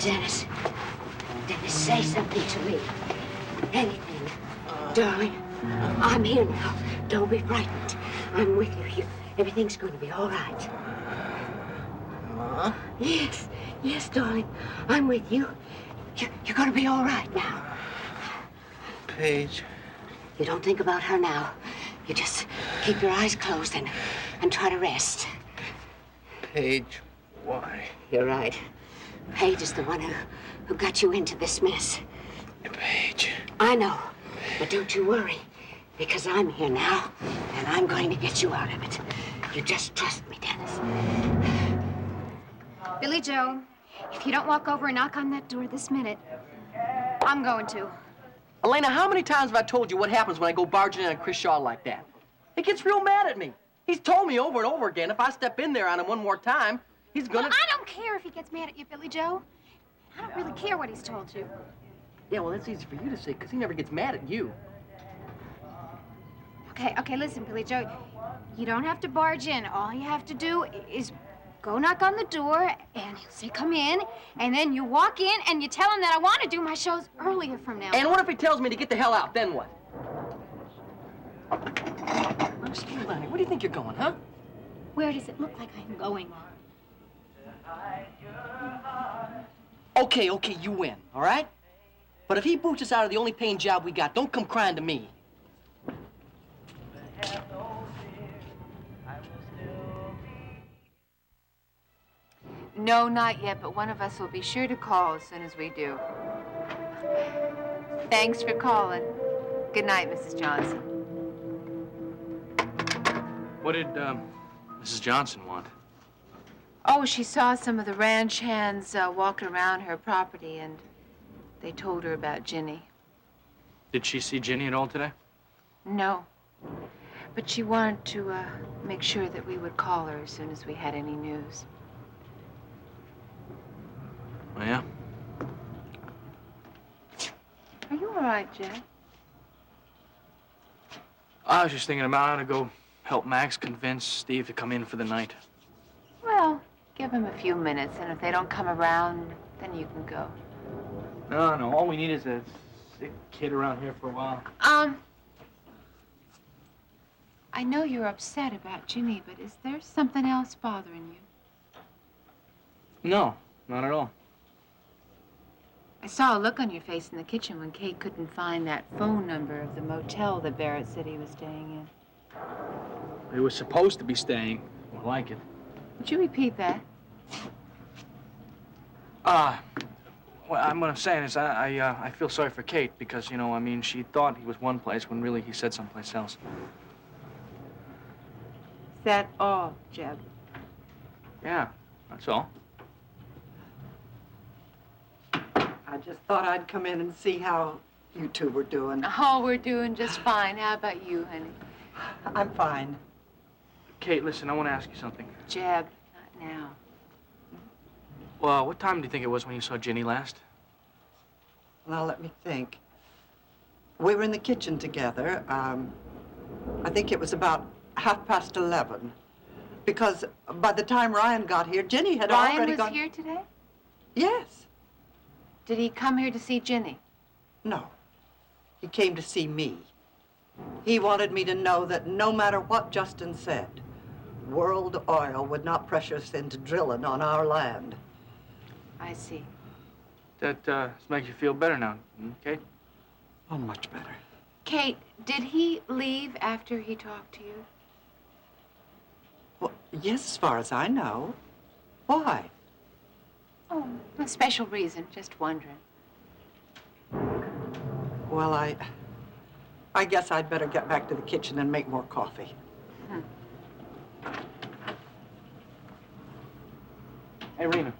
Dennis, say something to me. Anything. Darling, I'm here now. Don't be frightened. I'm with you. Everything's going to be all right. Yes, darling. I'm with you. You're going to be all right now. Paige. You don't think about her now. You just keep your eyes closed and try to rest. Paige, why? You're right. Paige is the one who got you into this mess. Paige. I know, but don't you worry, because I'm here now, and I'm going to get you out of it. You just trust me, Dennis. Billy Joe, if you don't walk over and knock on that door this minute, I'm going to. Elena, how many times have I told you what happens when I go barging in on Chris Shaw like that? He gets real mad at me. He's told me over and over again if I step in there on him one more time, he's gonna... Well, I don't care if he gets mad at you, Billy Joe. I don't really care what he's told you. Yeah, well, that's easy for you to say, because he never gets mad at you. Okay, listen, Billy Joe. You don't have to barge in. All you have to do is go knock on the door, and he'll say, come in, and then you walk in, and you tell him that I want to do my shows earlier from now on. And what if he tells me to get the hell out, then what? Steve, honey, where do you think you're going, huh? Where does it look like I'm going? Okay, you win, all right? But if he boots us out of the only paying job we got, don't come crying to me. No, not yet, but one of us will be sure to call as soon as we do. Thanks for calling. Good night, Mrs. Johnson. What did Mrs. Johnson want? Oh, she saw some of the ranch hands walking around her property, and they told her about Ginny. Did she see Ginny at all today? No, but she wanted to make sure that we would call her as soon as we had any news. Oh, yeah? Are you all right, Jeff? I was just thinking about how to go help Max convince Steve to come in for the night. Well, give them a few minutes, and if they don't come around, then you can go. No, all we need is a sick kid around here for a while. I know you're upset about Ginny, but is there something else bothering you? No, not at all. I saw a look on your face in the kitchen when Kate couldn't find that phone number of the motel that Barrett said he was staying in. He was supposed to be staying, more like it. Would you repeat that? What I'm gonna say is I feel sorry for Kate because, you know, I mean, she thought he was one place when really he said someplace else. Is that all, Jeb? Yeah, that's all. I just thought I'd come in and see how you two were doing. Oh, we're doing just fine. How about you, honey? I'm fine. Kate, listen, I want to ask you something. Jeb, not now. Well, what time do you think it was when you saw Ginny last? Now, let me think. We were in the kitchen together. I think it was about 11:30. Because by the time Ryan got here, Ginny had already gone... Ryan was here today? Yes. Did he come here to see Ginny? No. He came to see me. He wanted me to know that no matter what Justin said, World Oil would not pressure us into drilling on our land. I see. That makes you feel better now, Kate? Oh, much better. Kate, did he leave after he talked to you? Well, yes, as far as I know. Why? Oh, a special reason. Just wondering. Well, I guess I'd better get back to the kitchen and make more coffee. Hey, Rena,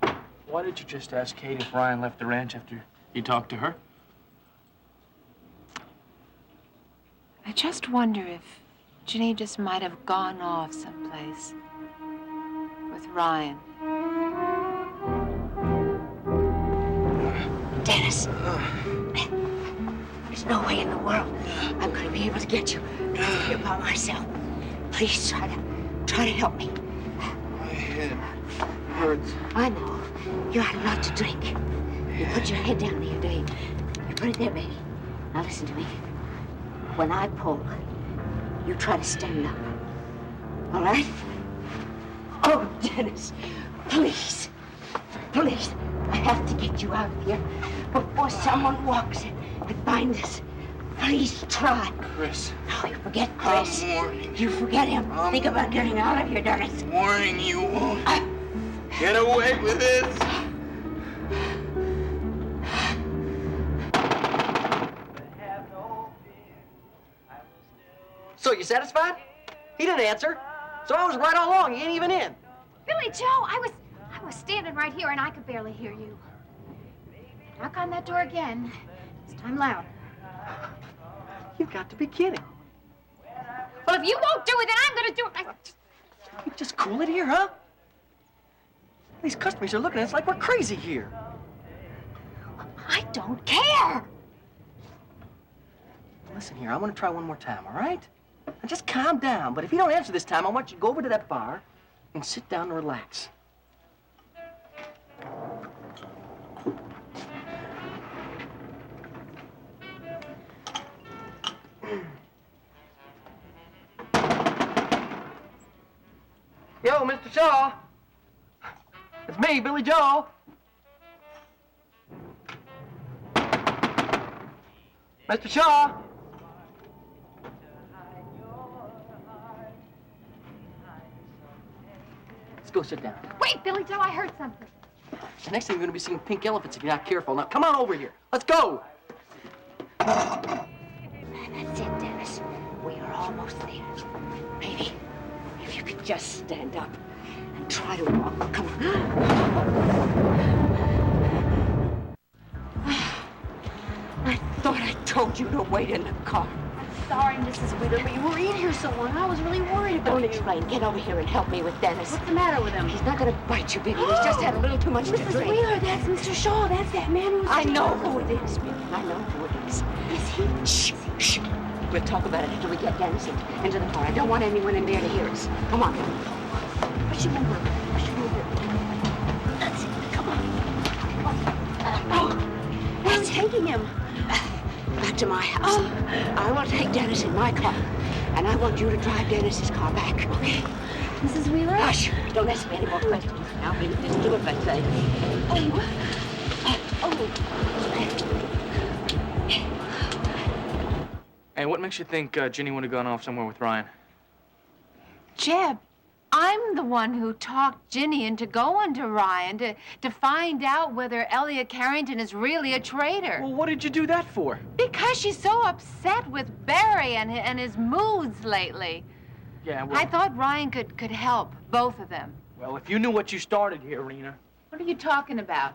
why did you just ask Kate if Ryan left the ranch after you talked to her? I just wonder if Ginny just might have gone off someplace with Ryan. Dennis, there's no way in the world I'm going to be able to get you here by myself. Please try to help me. My head hurts. I know. You had a lot to drink. You put your head down there, Dave. You put it there, baby. Now listen to me. When I pull, you try to stand up. All right? Oh, Dennis, please. Please. I have to get you out of here before someone walks in and finds us. Please try. Chris. No, you forget Chris. You forget him. Think about getting out of here, Dennis. Warning you won't get away with this. So, you satisfied? He didn't answer. So I was right all along. He ain't even in. Billy Joe, I was standing right here and I could barely hear you. Knock on that door again. This time loud. You've got to be kidding. Well, if you won't do it, then I'm gonna do it. You just cool it here, huh? These customers are looking at us like we're crazy here. I don't care. Listen here, I want to try one more time, all right? Now just calm down. But if you don't answer this time, I want you to go over to that bar and sit down and relax. Yo, Mr. Shaw. It's me, Billy Joe. Mr. Shaw. Let's go sit down. Wait, Billy Joe, I heard something. The next thing you're going to be seeing pink elephants if you're not careful. Now, come on over here. Let's go. That's it, Dennis. We are almost there. Maybe if you could just stand up and try to walk. Come on. I thought I told you to wait in the car. Sorry, Mrs. Wheeler, but you were in here so long. I was really worried about Don't you. explain. Get over here and help me with Dennis. What's the matter with him? He's not going to bite you, baby. He's just had a little too much to Mrs. drink. Wheeler, that's Mr. Shaw. That's that man who's... I know who it is, baby. I know who it is. Is he? Shh, shh. We'll talk about it after we get Dennis into the car. I don't want anyone in there to hear us. Come on. Push him over. Push him over. That's it. Come on. Where's taking him? Back to my house. I will take Dennis in my car, and I want you to drive Dennis's car back, okay? Mrs. Wheeler? Hush! Don't ask me any more questions. Now, baby, just do what I say. Hey, what makes you think Ginny would have gone off somewhere with Ryan? Jeb, I'm the one who talked Ginny into going to Ryan to find out whether Elliot Carrington is really a traitor. Well, what did you do that for? Because she's so upset with Barry and his moods lately. Yeah, well... I thought Ryan could help both of them. Well, if you knew what you started here, Rena. What are you talking about?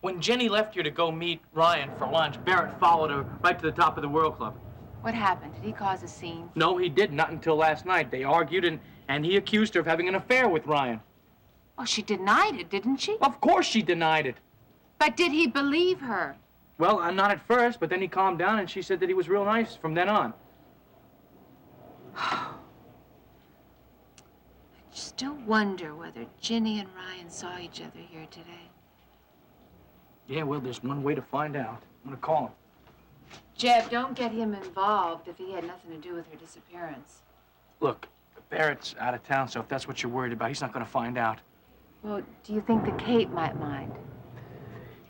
When Jenny left you to go meet Ryan for lunch, Barrett followed her right to the top of the World Club. What happened? Did he cause a scene? No, he did. Not until last night. They argued, and he accused her of having an affair with Ryan. Well, she denied it, didn't she? Of course she denied it. But did he believe her? Well, not at first, but then he calmed down, and she said that he was real nice from then on. I still wonder whether Ginny and Ryan saw each other here today. Yeah, well, there's one way to find out. I'm gonna call him. Jeb, don't get him involved if he had nothing to do with her disappearance. Look, Barrett's out of town, so if that's what you're worried about, he's not gonna find out. Well, do you think that Kate might mind?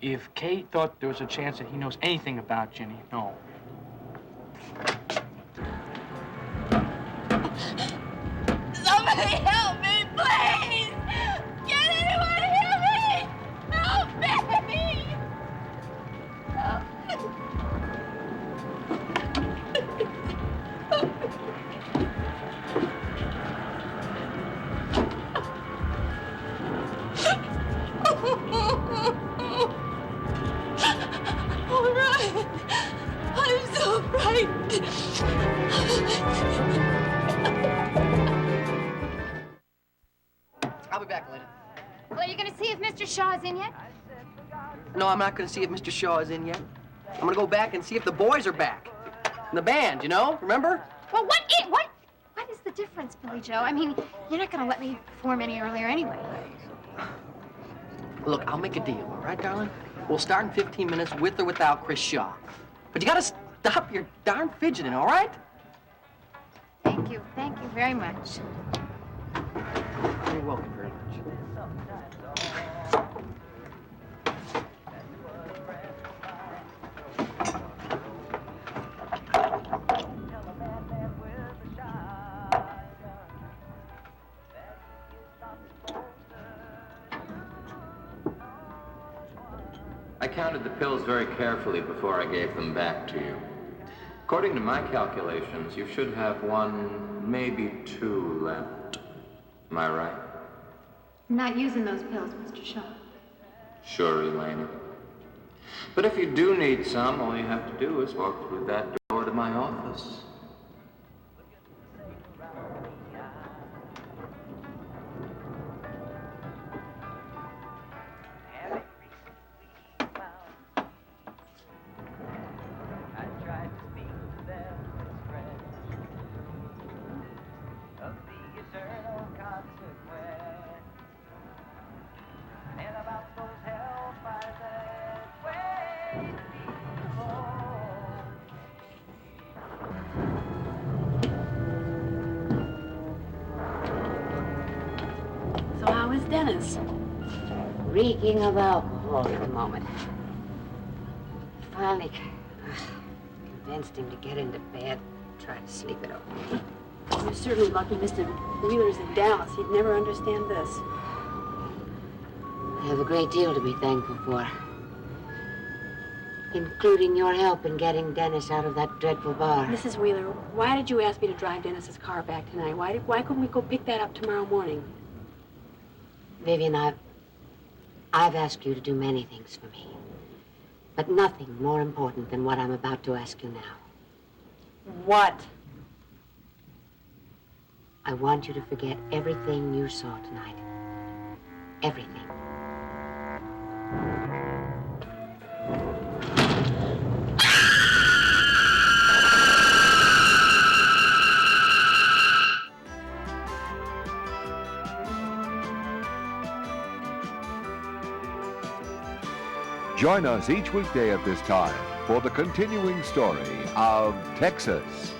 If Kate thought there was a chance that he knows anything about Ginny, no. Somebody help me, please! Can anyone hear me? Help me! All right. I'm so frightened. I'll be back later. Well, are you going to see if Mr. Shaw's in yet? No, I'm not going to see if Mr. Shaw is in yet. I'm going to go back and see if the boys are back. And the band, you know? Remember? Well, what is the difference, Billy Joe? I mean, you're not going to let me perform any earlier anyway. Look, I'll make a deal, all right, darling? We'll start in 15 minutes with or without Chris Shaw. But you got to stop your darn fidgeting, all right? Thank you very much. You're welcome very much. counted the pills very carefully before I gave them back to you. According to my calculations, you should have 1, maybe 2 left. Am I right? I'm not using those pills, Mr. Shaw. Sure, Elena. But if you do need some, all you have to do is walk through that door to my office. So how is Dennis? Reeking of alcohol at the moment. Finally convinced him to get into bed, try to sleep it over. You're certainly lucky Mr. Wheeler's in Dallas. He'd never understand this. I have a great deal to be thankful for. Including your help in getting Dennis out of that dreadful bar. Mrs. Wheeler, why did you ask me to drive Dennis's car back tonight? Why couldn't we go pick that up tomorrow morning? Vivian, I've asked you to do many things for me. But nothing more important than what I'm about to ask you now. What? I want you to forget everything you saw tonight. Everything. Join us each weekday at this time for the continuing story of Texas.